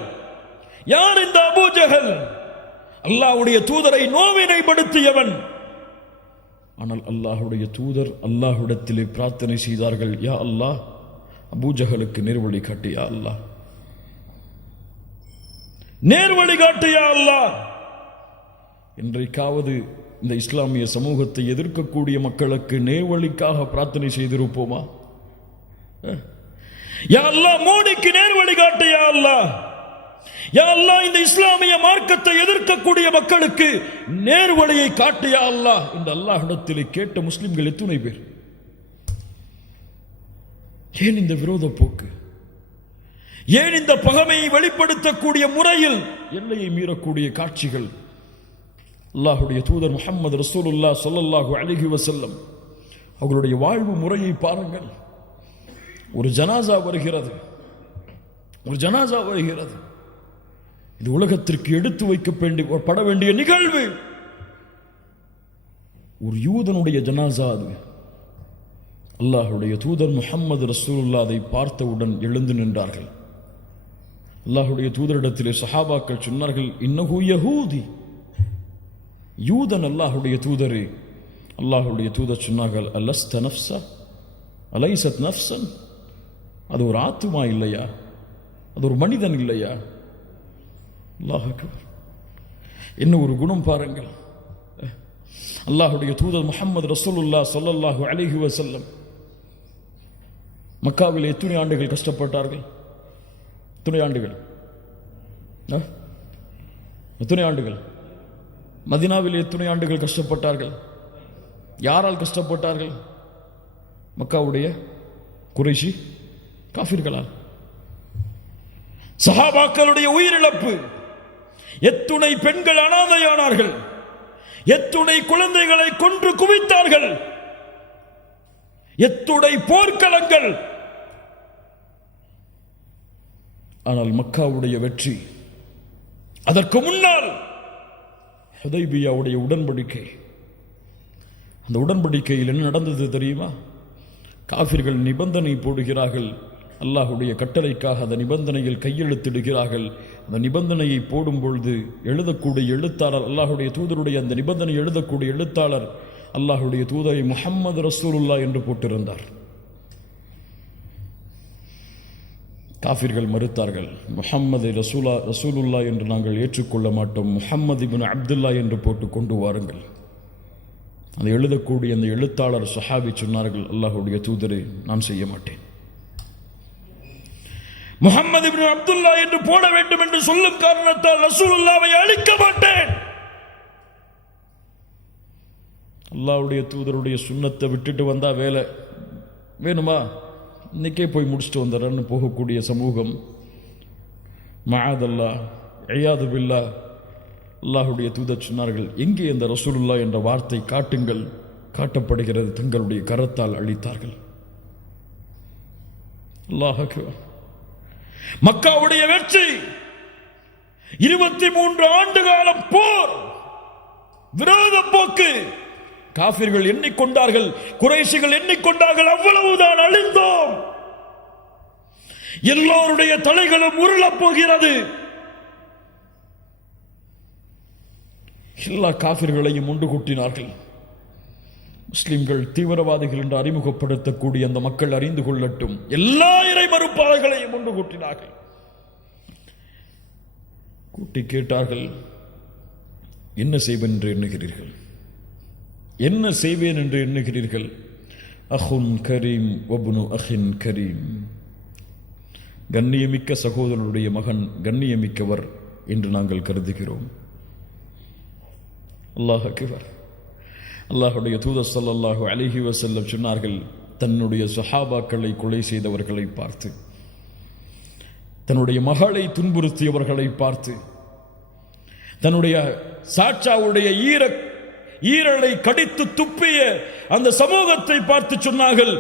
யார்? இந்த அபூஜஹல் அல்லாஹ்வுடைய தூதரை நோவினைப்படுத்தியவன். ஆனால் அல்லாஹ்வுடைய தூதர் அல்லாஹ்விடத்திலே பிரார்த்தனை செய்தார்கள், யா அல்லாஹ், அபூஜஹலுக்கு நேர்வழி காட்டு, யா அல்லாஹ், நேர்வழி காட்டு, யா அல்லாஹ். இன்றைக்காவது இந்த இஸ்லாமிய சமூகத்தை எதிர்க்கக்கூடிய மக்களுக்கு நேர்வழிக்காக பிரார்த்தனை செய்திருப்போமா? யா அல்லாஹ், மோடிக்கு நேர்வழி காட்டு, யா அல்லாஹ், யா அல்லாஹ், இந்த இஸ்லாமிய மார்க்கத்தை எதிர்க்கக்கூடிய மக்களுக்கு நேர்வழியை காட்டு, யா அல்லாஹ் என்று அல்லாஹ்விடத்திலே கேட்ட முஸ்லிம்கள் எத்தனை பேர்? ஏன் இந்த விரோத போக்கு? ஏன் இந்த பகைமையை வெளிப்படுத்தக்கூடிய முறையில் எல்லையை மீறக்கூடிய காட்சிகள்? அல்லாஹ்வுடைய தூதர் முஹம்மது ரசூலுல்லாஹ் ஸல்லல்லாஹு அலைஹி வஸல்லம் அவர்களுடைய வாழ்வு முறையை பாருங்கள். ஒரு ஜனாசா வருகிறது, இது உலகத்திற்கு எடுத்து வைக்கப்பட வேண்டிய நிகழ்வு. ஒரு யூதனுடைய ஜனாசா அது. அல்லாஹ்வுடைய தூதர் முஹம்மது ரசூலுல்லாஹ் அதை பார்த்தவுடன் எழுந்து நின்றார்கள். அல்லாஹ்வுடைய தூதரிடத்திலே சஹாபாக்கள் சொன்னார்கள், இன்னஹு யஹூதி, யூதன் அல்லாஹ்வுடைய தூதரே. அல்லாஹ்வுடைய தூதர் சொன்னார்கள், அலஸ்த நஃப்ஸா அலைஸத் நஃப்ஸன், அது ஒரு ஆத்துமா இல்லையா? அது ஒரு மனிதன் இல்லையா? அல்லாஹ் அக்பர். என்ன ஒரு குணம் பாருங்கள். அல்லாஹ்வுடைய தூதர் முஹம்மது ரசூலுல்லாஹ் ஸல்லல்லாஹு அலைஹி வஸல்லம் மக்காவில் எத்தனை ஆண்டுகள் கஷ்டப்பட்டார்கள்? எத்தனை ஆண்டுகள்? மதீனாவில் எத்தனை ஆண்டுகள் கஷ்டப்பட்டார்கள்? யாரால் கஷ்டப்பட்டார்கள்? மக்காவுடைய குறைஷி காஃபிர்களால். சஹாபாக்களுடைய உயிரிழப்பு, எத்துணை பெண்கள் அனாதையானார்கள், எத்துணை குழந்தைகளை கொன்று குவித்தார்கள், எத்துணை போர்க்களங்கள். ஆனால் மக்காவுடைய வெற்றி, அதற்கு முன்னால் ஹுதைபியாவுடைய உடன்படிக்கை. அந்த உடன்படிக்கையில் என்ன நடந்தது தெரியுமா? காஃபிர்கள் நிபந்தனை போடுகிறார்கள், அல்லாஹுடைய கட்டளைக்காக அந்த நிபந்தனையில் கையெழுத்திடுகிறார்கள். அந்த நிபந்தனையை போடும் பொழுது எழுதக்கூடிய எழுத்தாளர், அல்லாஹுடைய தூதருடைய அந்த நிபந்தனை எழுதக்கூடிய எழுத்தாளர் அல்லாஹுடைய தூதரை முஹம்மது ரசூலுல்லா என்று போட்டிருந்தார். காஃபிர்கள் மறுத்தார்கள், முஹம்மது ரசூலுல்லா என்று நாங்கள் ஏற்றுக்கொள்ள மாட்டோம், முஹம்மது இப்னு அப்துல்லா என்று போட்டு கொண்டு வாருங்கள். அதை எழுதக்கூடிய அந்த எழுத்தாளர் சஹாபி சொன்னார்கள், அல்லாஹுடைய தூதரை நான் செய்ய மாட்டேன், முஹம்மது இப்னு அப்துல்லா என்று போட வேண்டும் என்று சொல்லும் காரணத்தால் ரசூலுல்லாவை அழிக்க மாட்டேன். அல்லாஹ்வுடைய தூதருடைய சுன்னத்தை விட்டுட்டு வந்தா வேலை வேணுமா, இன்னைக்கே போய் முடிச்சுட்டு வந்துடுறேன்னு போகக்கூடிய சமூகம். மஆதல்லா இயாது பில்லா. அல்லாஹுடைய தூதர் சொன்னார்கள், எங்கே அந்த ரசூலுல்லா என்ற வார்த்தை காட்டுங்கள். காட்டப்படுகிறது, தங்களுடைய கரத்தால் அழித்தார்கள். அல்லாஹ் அக்பர். மக்காவுடைய வெற்றி, 23 ஆண்டு காலம் போர், விரோத போக்கு. காஃபிர்கள் எண்ணிக்கொண்டார்கள், குறைஷிகள் எண்ணிக்கொண்டார்கள், அவ்வளவுதான், அழிந்தோம், எல்லோருடைய தலைகளும் உருளப் போகிறது. எல்லா காஃபிர்களையும் ஒன்று கூட்டினார்கள். முஸ்லிம்கள் தீவிரவாதிகள் என்று அறிமுகப்படுத்தக்கூடிய அந்த மக்கள் அறிந்து கொள்ளட்டும், எல்லா இறை மறுப்பாளர்களையும் ஒன்று கூட்டினார்கள். கூட்டி கேட்டார்கள், என்ன செய்வேன் என்று எண்ணுகிறீர்கள், என்ன செய்வேன் என்று எண்ணுகிறீர்கள்? அஹுன் கரீம் வப்னு அஹின் கரீம், கண்ணியமிக்க சகோதரனுடைய மகன் கண்ணியமிக்கவர் என்று நாங்கள் கருதுகிறோம். அல்லாஹ் அக்பர். அல்லாஹுடைய தூதர் ஸல்லல்லாஹு அலைஹி வஸல்லம் சொன்னார்கள், தன்னுடைய சஹாபாக்களை கொலை செய்தவர்களை பார்த்து, தன்னுடைய மகளை துன்புறுத்தியவர்களை பார்த்து, தன்னுடைய சாட்சாவுடைய ஈரலை கடித்து துப்பிய அந்த சமூகத்தை பார்த்து சொன்னார்கள்,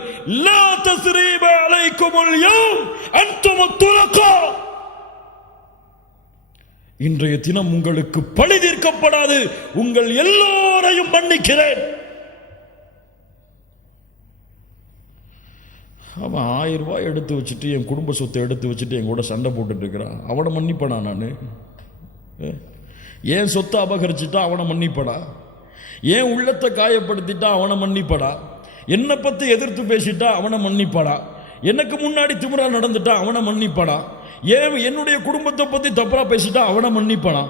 லா தஸ்ரீப அலைக்குமுல் யௌம் அன்துமுத் துலகா, இன்றைய தினம் உங்களுக்கு பழி தீர்க்கப்படாது, உங்கள் எல்லோரையும் மன்னிக்கிறேன். அவன் 1000 ரூபாய் எடுத்து வச்சுட்டு, என் குடும்ப சொத்தை எடுத்து வச்சுட்டு என் கூட சண்டை போட்டுட்டு இருக்கிறான், அவனை மன்னிப்பனா? நான் ஏன் சொத்தை அபகரிச்சுட்டா அவனை மன்னிப்படா? ஏன் உள்ளத்தை காயப்படுத்திட்டா அவனை மன்னிப்படா? என்னை பத்தி எதிர்த்து பேசிட்டா அவனை மன்னிப்படா? எனக்கு முன்னாடி திமிரா நடந்துட்டா அவனை மன்னிப்படா? ஏன் என்னுடைய குடும்பத்தை பத்தி தப்பா பேசிட்டா அவனை மன்னிப்படா?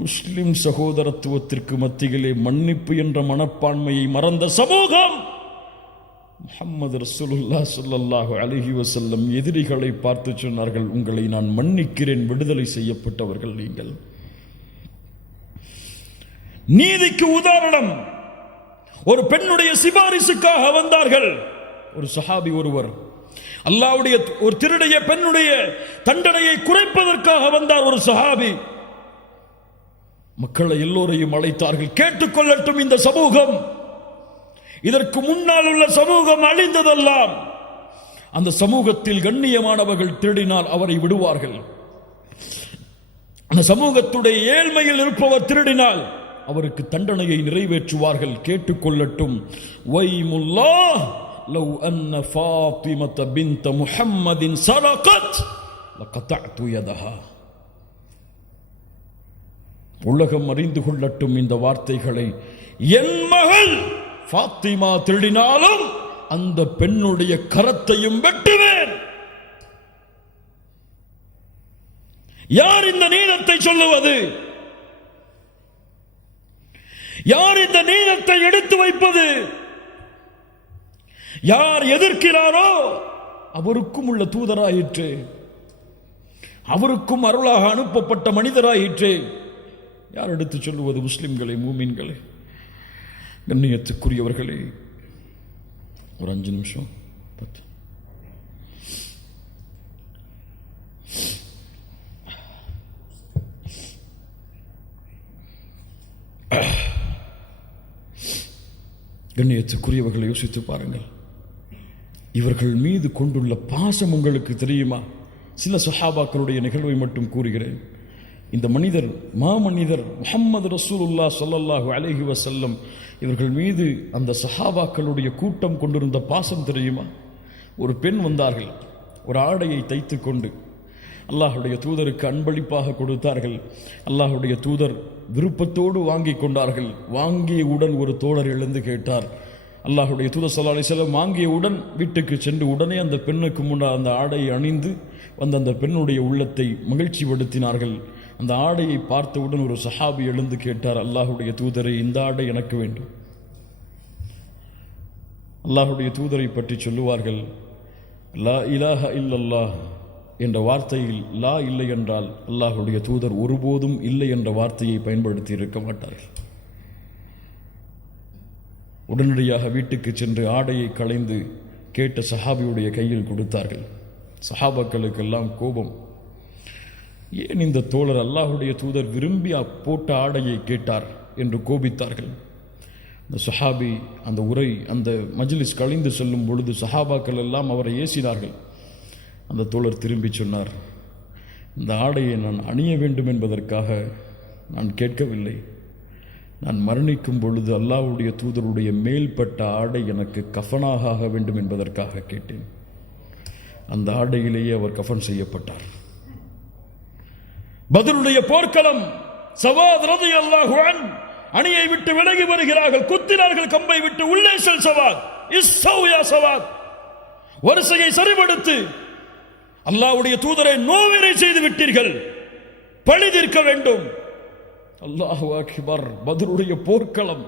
முஸ்லிம் சகோதரத்துவத்திற்கு மத்தியிலே மன்னிப்பு என்ற மனப்பான்மையை மறந்த சமூகம். முஹம்மது ரசூலுல்லாஹ் ஸல்லல்லாஹு அலைஹி வஸல்லம் எதிரிகளை பார்த்து சொன்னார்கள், உங்களை நான் மன்னிக்கிறேன், விடுதலை செய்யப்பட்டவர்கள் நீங்கள். நீதிக்கு உதாரணம், ஒரு பெண்ணுடைய சிபாரிசுக்காக வந்தார்கள். ஒரு சஹாபி ஒருவர் அல்லாஹ்வுடைய ஒரு திருடைய பெண்ணுடைய தண்டனையை குறைப்பதற்காக வந்தார். ஒரு சஹாபி மக்களை எல்லோரையும் அழைத்தார்கள், கேட்டுக்கொள்ளட்டும் இந்த சமூகம், இதற்கு முன்னால் உள்ள சமூகம் அழிந்ததெல்லாம். அந்த சமூகத்தில் கண்ணியமானவர்கள் திருடினால் அவரை விடுவார்கள். அந்த சமூகத்துடைய ஏழ்மையில் இருப்பவர் திருடினால் அவருக்கு தண்டனையை நிறைவேற்றுவார்கள். கேட்டுக்கொள்ளட்டும். வைமுல்லாஹ் லவ் அன்ன ஃபாத்திமத பின்த முஹம்மதின் ஸரகத் லகதஅது யதஹா. உலகம் அறிந்து கொள்ளட்டும் இந்த வார்த்தைகளை. என் மகள் ஃபாத்திமா திருடினாலும் அந்த பெண்ணுடைய கரத்தையும் வெட்டுவேன். யார் இந்த நீதத்தை சொல்லுவது? யார் இந்த நீதத்தை எடுத்து வைப்பது? யார் எதிர்க்கிறாரோ அவருக்கும் உள்ள தூதராயிற்று, அவருக்கும் அருளாக அனுப்பப்பட்ட மனிதராயிற்று. யார் எடுத்து சொல்லுவது? முஸ்லிம்களே, மூமின்களே, கண்ணியத்துக்குரியவர்களே, ஒரு 5 நிமிஷம் 10. கண்ணியத்துக்குரியவர்களை யோசித்து பாருங்கள். இவர்கள் மீது கொண்டுள்ள பாசம் உங்களுக்கு தெரியுமா? சில சஹாபாக்களுடைய நிகழ்வை மட்டும் கூறுகிறேன். இந்த மனிதர் மாமனிதர் முஹம்மது ரசூலுல்லாஹ் ஸல்லல்லாஹு அலைஹி வஸல்லம் இவர்கள் மீது அந்த சஹாபாக்களுடைய கூட்டம் கொண்டிருந்த பாசம் தெரியுமா? ஒரு பெண் வந்தார்கள், ஒரு ஆடையை தைத்து கொண்டு அல்லாஹுடைய தூதருக்கு அன்பளிப்பாக கொடுத்தார்கள். அல்லாஹுடைய தூதர் விருப்பத்தோடு வாங்கி கொண்டார்கள். வாங்கியவுடன் ஒரு தோழர் எழுந்து கேட்டார். அல்லாஹுடைய தூதர் ஸல்லல்லாஹு அலைஹி வஸல்லம் வாங்கியவுடன் வீட்டுக்கு சென்று உடனே அந்த பெண்ணுக்கு முன்னால் அந்த ஆடையை அணிந்து வந்த அந்த பெண்ணுடைய உள்ளத்தை மகிழ்ச்சி படுத்தினார்கள். அந்த ஆடையை பார்த்தவுடன் ஒரு சஹாபி எழுந்து கேட்டார், அல்லாஹுடைய தூதரை, இந்த ஆடை எனக்கு வேண்டும். அல்லாஹுடைய தூதரை பற்றி சொல்லுவார்கள், லா இலாஹ இல்லல்லாஹ் என்ற வார்த்தையில் லா இல்லை என்றால் அல்லாஹுடைய தூதர் ஒருபோதும் இல்லை என்ற வார்த்தையை பயன்படுத்தி இருக்க மாட்டார்கள். உடனடியாக வீட்டுக்கு சென்று ஆடையை களைந்து கேட்ட சஹாபியுடைய கையில் கொடுத்தார்கள். சஹாபாக்களுக்கெல்லாம் கோபம். ஏன் இந்த தோழர் அல்லாஹுடைய தூதர் விரும்பி போட்ட ஆடையை கேட்டார் என்று கோபித்தார்கள். இந்த சஹாபி அந்த மஜ்லிஸ் கழிந்து செல்லும் பொழுது சஹாபாக்கள் எல்லாம் அவரை ஏசினார்கள். அந்த தோழர் திரும்பி சொன்னார், இந்த ஆடையை நான் அணிய வேண்டும் என்பதற்காக நான் கேட்கவில்லை. நான் மரணிக்கும் பொழுது அல்லாஹ்வுடைய தூதருடைய மேல்பட்ட ஆடை எனக்கு கஃபனாக ஆக வேண்டும் என்பதற்காக கேட்டேன். அந்த ஆடையிலேயே அவர் கஃபன் செய்யப்பட்டார். பத்ருடைய போர்க்களம், சவாத் ரலியல்லாஹு அன்ஹு அணியை விட்டு விலகி வருகிறார்கள். குத்தினார்கள் கம்பை விட்டு, உள்ளே செல் சவாத், இஸ்ஸௌ யா சவாத், வரிசையை சரிபடுத்து, அல்லாஹ்வுடைய தூதரை நோவினை செய்து விட்டீர்கள், பழி தீர்க்க வேண்டும். அல்லாஹு அக்பர். பத்ருடைய போர்க்களம்,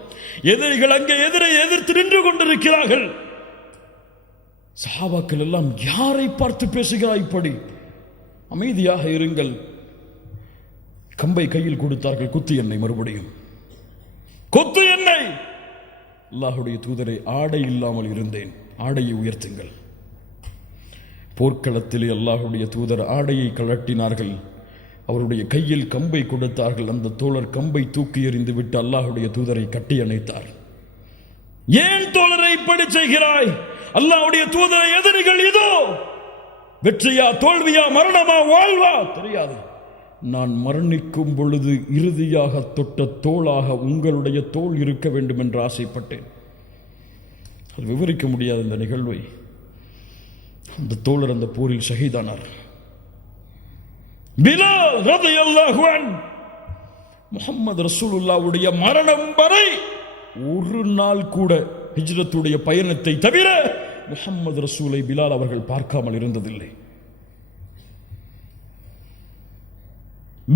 எதிரிகள் அங்கே எதிர்த்து நின்று கொண்டிருக்கிறார்கள். சஹாபாக்கள் எல்லாம், யாரை பார்த்து பேசுகிறாய் இப்படி, அமைதியாக இருங்கள். கம்பை கையில் கொடுத்தார்கள், குத்து என்னை, மறுபடியும் கொத்து என்னை. அல்லாஹுடைய தூதரை, ஆடை இல்லாமல் இருந்தேன், ஆடையை உயர்த்துங்கள். போர்க்களத்திலே அல்லாஹுடைய தூதர் ஆடையை கழட்டினார்கள். அவருடைய கையில் கம்பை கொடுத்தார்கள். அந்த தோழர் கம்பை தூக்கி எறிந்து விட்டு அல்லாஹுடைய தூதரை கட்டி அணைத்தார். ஏன் தோழரை இப்படி செய்கிறாய்? அல்லாஹ்வுடைய தூதரை எதிரிகள் இதோ, வெற்றியா தோல்வியா, மரணமா வாழ்வா தெரியாது. நான் மரணிக்கும் பொழுது இறுதியாக தொட்ட தோளாக உங்களுடைய தோள் இருக்க வேண்டும் என்று ஆசைப்பட்டேன். அது விவரிக்க முடியாத இந்த நிகழ்வை. அந்த தோழர் அந்த போரில் ஷஹீதானார். பிலால் ரலியல்லாஹு அன்ஹு முஹம்மது ரசூலுல்லாஹ்வுடைய மரணம் வரை ஒரு நாள் கூட ஹிஜ்ரத்துடைய பயணத்தை தவிர முஹம்மது ரசூலை பிலால் அவர்கள் பார்க்காமல் இருந்ததில்லை.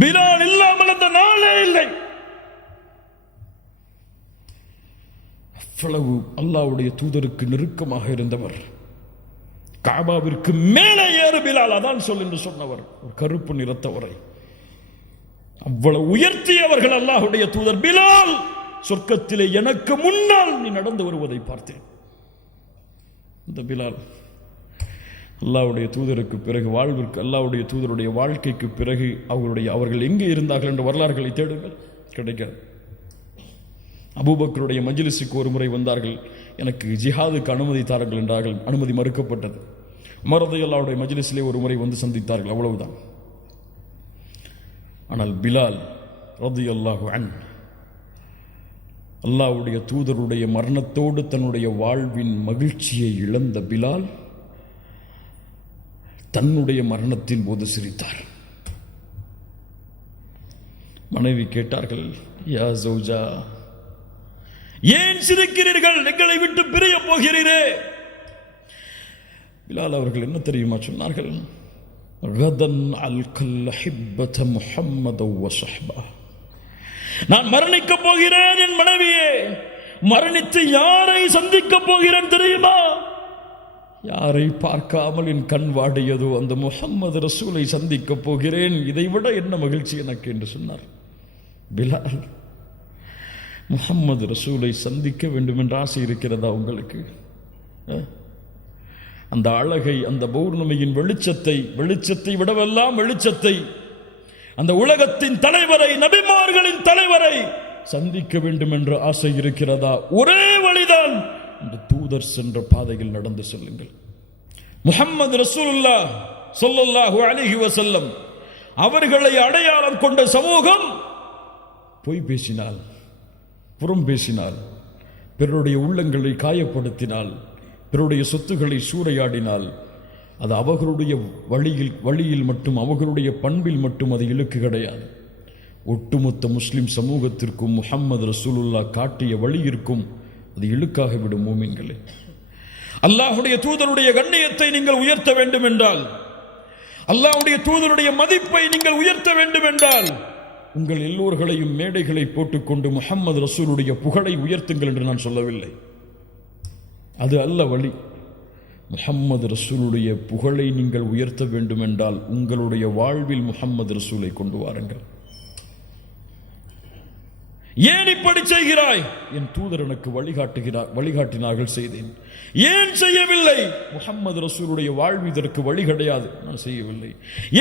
பிலால் இல்லாமல் அந்த நாளே இல்லை. அவ்வளவு அல்லாஹ்வுடைய தூதருக்கு நெருக்கமாக இருந்தவர். காபாவிற்கு மேலே ஏறு பிலால், அதான் சொல் என்று சொன்னவர், ஒரு கருப்பு நிறத்தவரை அவ்வளவு உயர்த்தியவர்கள் அல்லாஹ்வுடைய தூதர். பிலால், சொர்க்கத்திலே எனக்கு முன்னால் நீ நடந்து வருவதை பார்த்தேன். இந்த பிலால் அல்லாஹ்வுடைய தூதருக்கு பிறகு வாழ்விற்கு, அல்லாஹ்வுடைய தூதருடைய வாழ்க்கைக்கு பிறகு அவர்கள் எங்கே இருந்தார்கள் என்ற வரலாறுகளை தேடுங்கள், கிடைக்காது. அபூபக்கருடைய மஜ்லிஸுக்கு ஒரு முறை வந்தார்கள். எனக்கு ஜிஹாதுக்கு அனுமதி தாருங்கள் என்றார்கள். அனுமதி மறுக்கப்பட்டது. உமர் ரலியல்லாஹுடைய மஜ்லிஸிலே ஒரு முறை வந்து சந்தித்தார்கள், அவ்வளவுதான். ஆனால் பிலால் ரலியல்லாஹு அன்ஹு அல்லாஹ்வுடைய தூதருடைய மரணத்தோடு தன்னுடைய வாழ்வின் மகிழ்ச்சியை இழந்த பிலால் தன்னுடைய மரணத்தின் போது சிரித்தார். மனைவி கேட்டார்கள், யா ஜௌஜா, ஏன் சிரிக்கிறீர்கள்? எங்களை விட்டு பிரிய போகிறீரே. பிலால் அவர்கள் என்ன தெரியுமா சொன்னார்கள்? கதன் அல்கல் ஹிப்பத முஹம்மத வ ஸஹ்பா. நான் மரணிக்க போகிறேன் என் மனைவியே. மரணித்து யாரை சந்திக்க போகிறேன் தெரியுமா? யாரை பார்க்காமல் என் கண் வாடியதோ அந்த முஹம்மது ரசூலை சந்திக்க போகிறேன். இதைவிட என்ன மகிழ்ச்சி எனக்கு என்று சொன்னார் பிலால். முஹம்மது ரசூலை சந்திக்க வேண்டும் என்ற ஆசை இருக்கிறதா உங்களுக்கு? அந்த அழகை, அந்த பௌர்ணமியின் வெளிச்சத்தை விடவெல்லாம் வெளிச்சத்தை, அந்த உலகத்தின் தலைவரை, நபிமார்களின் தலைவரை சந்திக்க வேண்டும் என்ற ஆசை இருக்கிறதா? ஒரே வழிதான், அந்த தூதர் சென்ற பாதையில் நடந்து செல்லுங்கள். முஹம்மது ரசூலுல்லாஹ் ஸல்லல்லாஹு அலைஹி வஸல்லம் அவர்களை அடையாளம் கொண்ட சமூகம் பொய் பேசினால், புறம் பேசினால், பிறருடைய உள்ளங்களை காயப்படுத்தினால், பிறருடைய சொத்துக்களை சூறையாடினால், அது அவர்களுடைய வழியில் மட்டும், அவர்களுடைய பண்பில் மட்டும் அது இழுக்கு கிடையாது. ஒட்டுமொத்த முஸ்லிம் சமூகத்திற்கும் முஹம்மது ரசூலுல்லாஹ் காட்டிய வழியிற்கும் அது இழுக்காகிவிடும். மூமின்களே, அல்லாஹ்வுடைய தூதருடைய கண்ணியத்தை நீங்கள் உயர்த்த வேண்டும் என்றால், அல்லாஹ்வுடைய தூதருடைய மதிப்பை நீங்கள் உயர்த்த வேண்டும் என்றால், உங்கள் எல்லோர்களையும் மேடைகளை போட்டுக்கொண்டு முஹம்மது ரசூலுடைய புகழை உயர்த்துங்கள் என்று நான் சொல்லவில்லை. அது அல்ல வழி. முஹம்மது ரசூலுடைய புகழை நீங்கள் உயர்த்த வேண்டும் என்றால் உங்களுடைய வாழ்வில் முஹம்மது ரசூலை கொண்டு வாருங்கள். ஏன் இப்படி செய்கிறாய்? என் தூதர் எனக்கு வழிகாட்டினார்கள், செய்தேன். ஏன் செய்யவில்லை? முஹம்மது ரசூலுடைய வாழ்வு இதற்கு வழி கிடையாது, நான் செய்யவில்லை.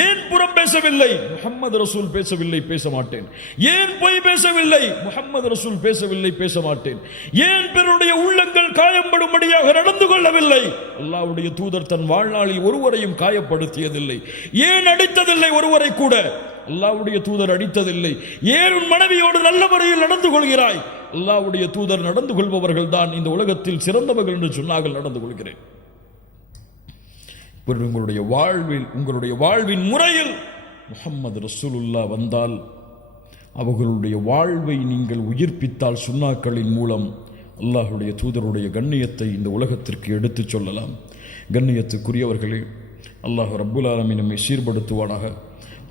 ஏன் புறம் பேசவில்லை? முஹம்மது ரசூல் பேசவில்லை, பேச மாட்டேன். ஏன் பொய் பேசவில்லை? முஹம்மது ரசூல் பேசவில்லை, பேச மாட்டேன். ஏன் பிறருடைய உள்ளங்கள் காயப்படும்படியாக நடந்து கொள்ளவில்லை? அல்லாஹ்வுடைய தூதர் தன் வாழ்நாளில் ஒருவரையும் காயப்படுத்தியதில்லை. ஏன் அடித்ததில்லை? ஒருவரை கூட அல்லாஹ்வுடைய தூதர் அடித்ததில்லை. ஏன் உன் மனைவியோடு நல்ல முறையில் நடந்து கொள்கிறாய்? அல்லாஹ்வுடைய தூதர் நடந்து கொள்பவர்கள் தான் இந்த உலகத்தில் சிறந்தவர்கள் என்று சொன்னார்கள், நடந்து கொள்கிறேன். உங்களுடைய வாழ்வின் முறையில் முஹம்மது ரசூலுல்லாஹ் வந்தால், அவர்களுடைய வாழ்வை நீங்கள் உயிர்ப்பித்தால், சுன்னாக்களின் மூலம் அல்லாஹ்வுடைய தூதருடைய கண்ணியத்தை இந்த உலகத்திற்கு எடுத்துச் சொல்லலாம். கண்ணியத்துக்குரியவர்களே, அல்லாஹ் ரப்புல் ஆலமீன் நம்மை சீர்படுத்துவானாக.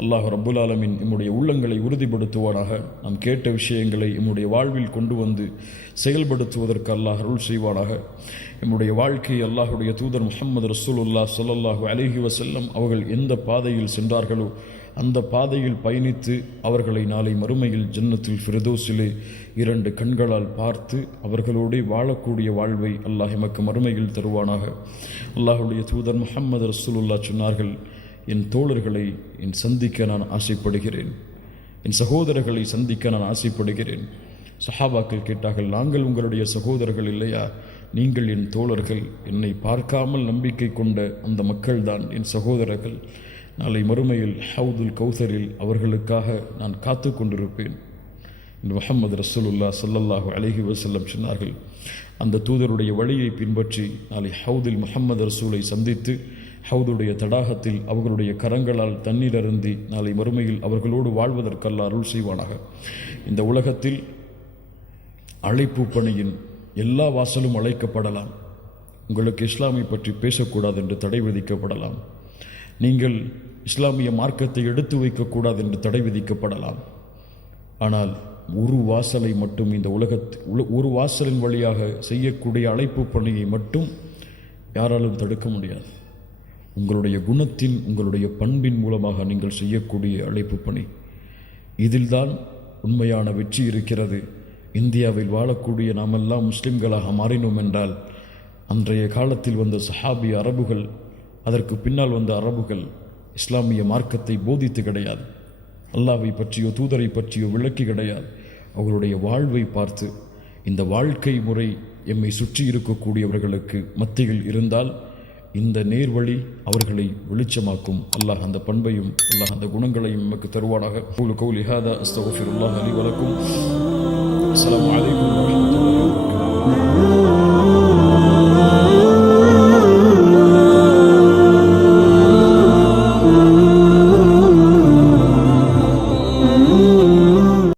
அல்லாஹ் ரப்புல் ஆலமீன் நம்முடைய உள்ளங்களை உறுதிப்படுத்துவானாக. நாம் கேட்ட விஷயங்களை நம்முடைய வாழ்வில் கொண்டு வந்து செயல்படுத்துவதற்கு அல்லாஹ் அருள் செய்வானாக. நம்முடைய வாழ்க்கையை அல்லாஹுடைய தூதர் முஹம்மது ரசூலுல்லாஹ் ஸல்லல்லாஹு அலைஹி வஸல்லம் அவர்கள் எந்த பாதையில் சென்றார்களோ அந்த பாதையில் பயணித்து அவர்களை நாளை மறுமையில் ஜன்னத்துல் ஃபிர்தௌஸிலே 2 கண்களால் பார்த்து அவர்களோடு வாழக்கூடிய வாழ்வை அல்லாஹ் எமக்கு மறுமையில் தருவானாக. அல்லாஹுடைய தூதர் முஹம்மது ரசூலுல்லாஹ் சொன்னார்கள், என் தோழர்களை சந்திக்க நான் ஆசைப்படுகிறேன், என் சகோதரர்களை சந்திக்க நான் ஆசைப்படுகிறேன். சஹாபாக்கள் கேட்டார்கள், நாங்கள் உங்களுடைய சகோதரர்கள் இல்லையா? நீங்கள் என் தோழர்கள், என்னை பார்க்காமல் நம்பிக்கை கொண்ட அந்த மக்கள்தான் என் சகோதரர்கள். நாளை மறுமையில் ஹவுதுல் கௌசரில் அவர்களுக்காக நான் காத்து கொண்டிருப்பேன். முஹம்மது ரசூலுல்லாஹ் ஸல்லல்லாஹு அலைஹி வஸல்லம் சொன்னார்கள், அந்த தூதருடைய வழியை பின்பற்றி நாளை ஹவுதில் முஹம்மது ரசூலை சந்தித்து ஹவுதுடைய தடாகத்தில் அவர்களுடைய கரங்களால் தண்ணீர் அருந்தி நாளை மறுமையில் அவர்களோடு வாழ்வதற்கு அல்லாஹ் அருள் செய்வானாக. இந்த உலகத்தில் அழைப்பு பணியின் எல்லா வாசலும் அழைக்கப்படலாம். உங்களுக்கு இஸ்லாமை பற்றி பேசக்கூடாது என்று தடை விதிக்கப்படலாம். நீங்கள் இஸ்லாமிய மார்க்கத்தை எடுத்து வைக்கக்கூடாது என்று தடை விதிக்கப்படலாம். ஆனால் ஒரு வாசலை மட்டும், இந்த ஒரு வாசலின் வழியாக செய்யக்கூடிய அழைப்பு பணியை மட்டும் யாராலும் தடுக்க முடியாது. உங்களுடைய குணத்தின், உங்களுடைய பண்பின் மூலமாக நீங்கள் செய்யக்கூடிய அழைப்பு பணி, இதில்தான் உண்மையான வெற்றி இருக்கிறது. இந்தியாவில் வாழக்கூடிய நாமெல்லாம் முஸ்லிம்களாக மாறினோம் என்றால், அன்றைய காலத்தில் வந்த சஹாபி அரபுகள், அதற்கு பின்னால் வந்த அரபுகள் இஸ்லாமிய மார்க்கத்தை போதித்து கிடையாது, அல்லாஹ்வை பற்றியோ தூதரை பற்றியோ விளக்கி கிடையாது. அவர்களுடைய வாழ்வை பார்த்து, இந்த வாழ்க்கை முறை எம்மை சுற்றி இருக்கக்கூடியவர்களுக்கு மத்தியில் இருந்தால் இந்த நேர்வழி அவர்களை வெளிச்சமாக்கும். அல்லாஹ் அந்த பண்பையும் அல்லாஹ் அந்த குணங்களையும் நமக்கு தருவானாக. கௌலி ஹாதா அஸ்தக்ஃபிருல்லாஹ் லி வ லக்கும். அஸ்ஸலாமு அலைக்கும் வ ரஹ்மத்துல்லாஹி வ பரகாத்துஹு.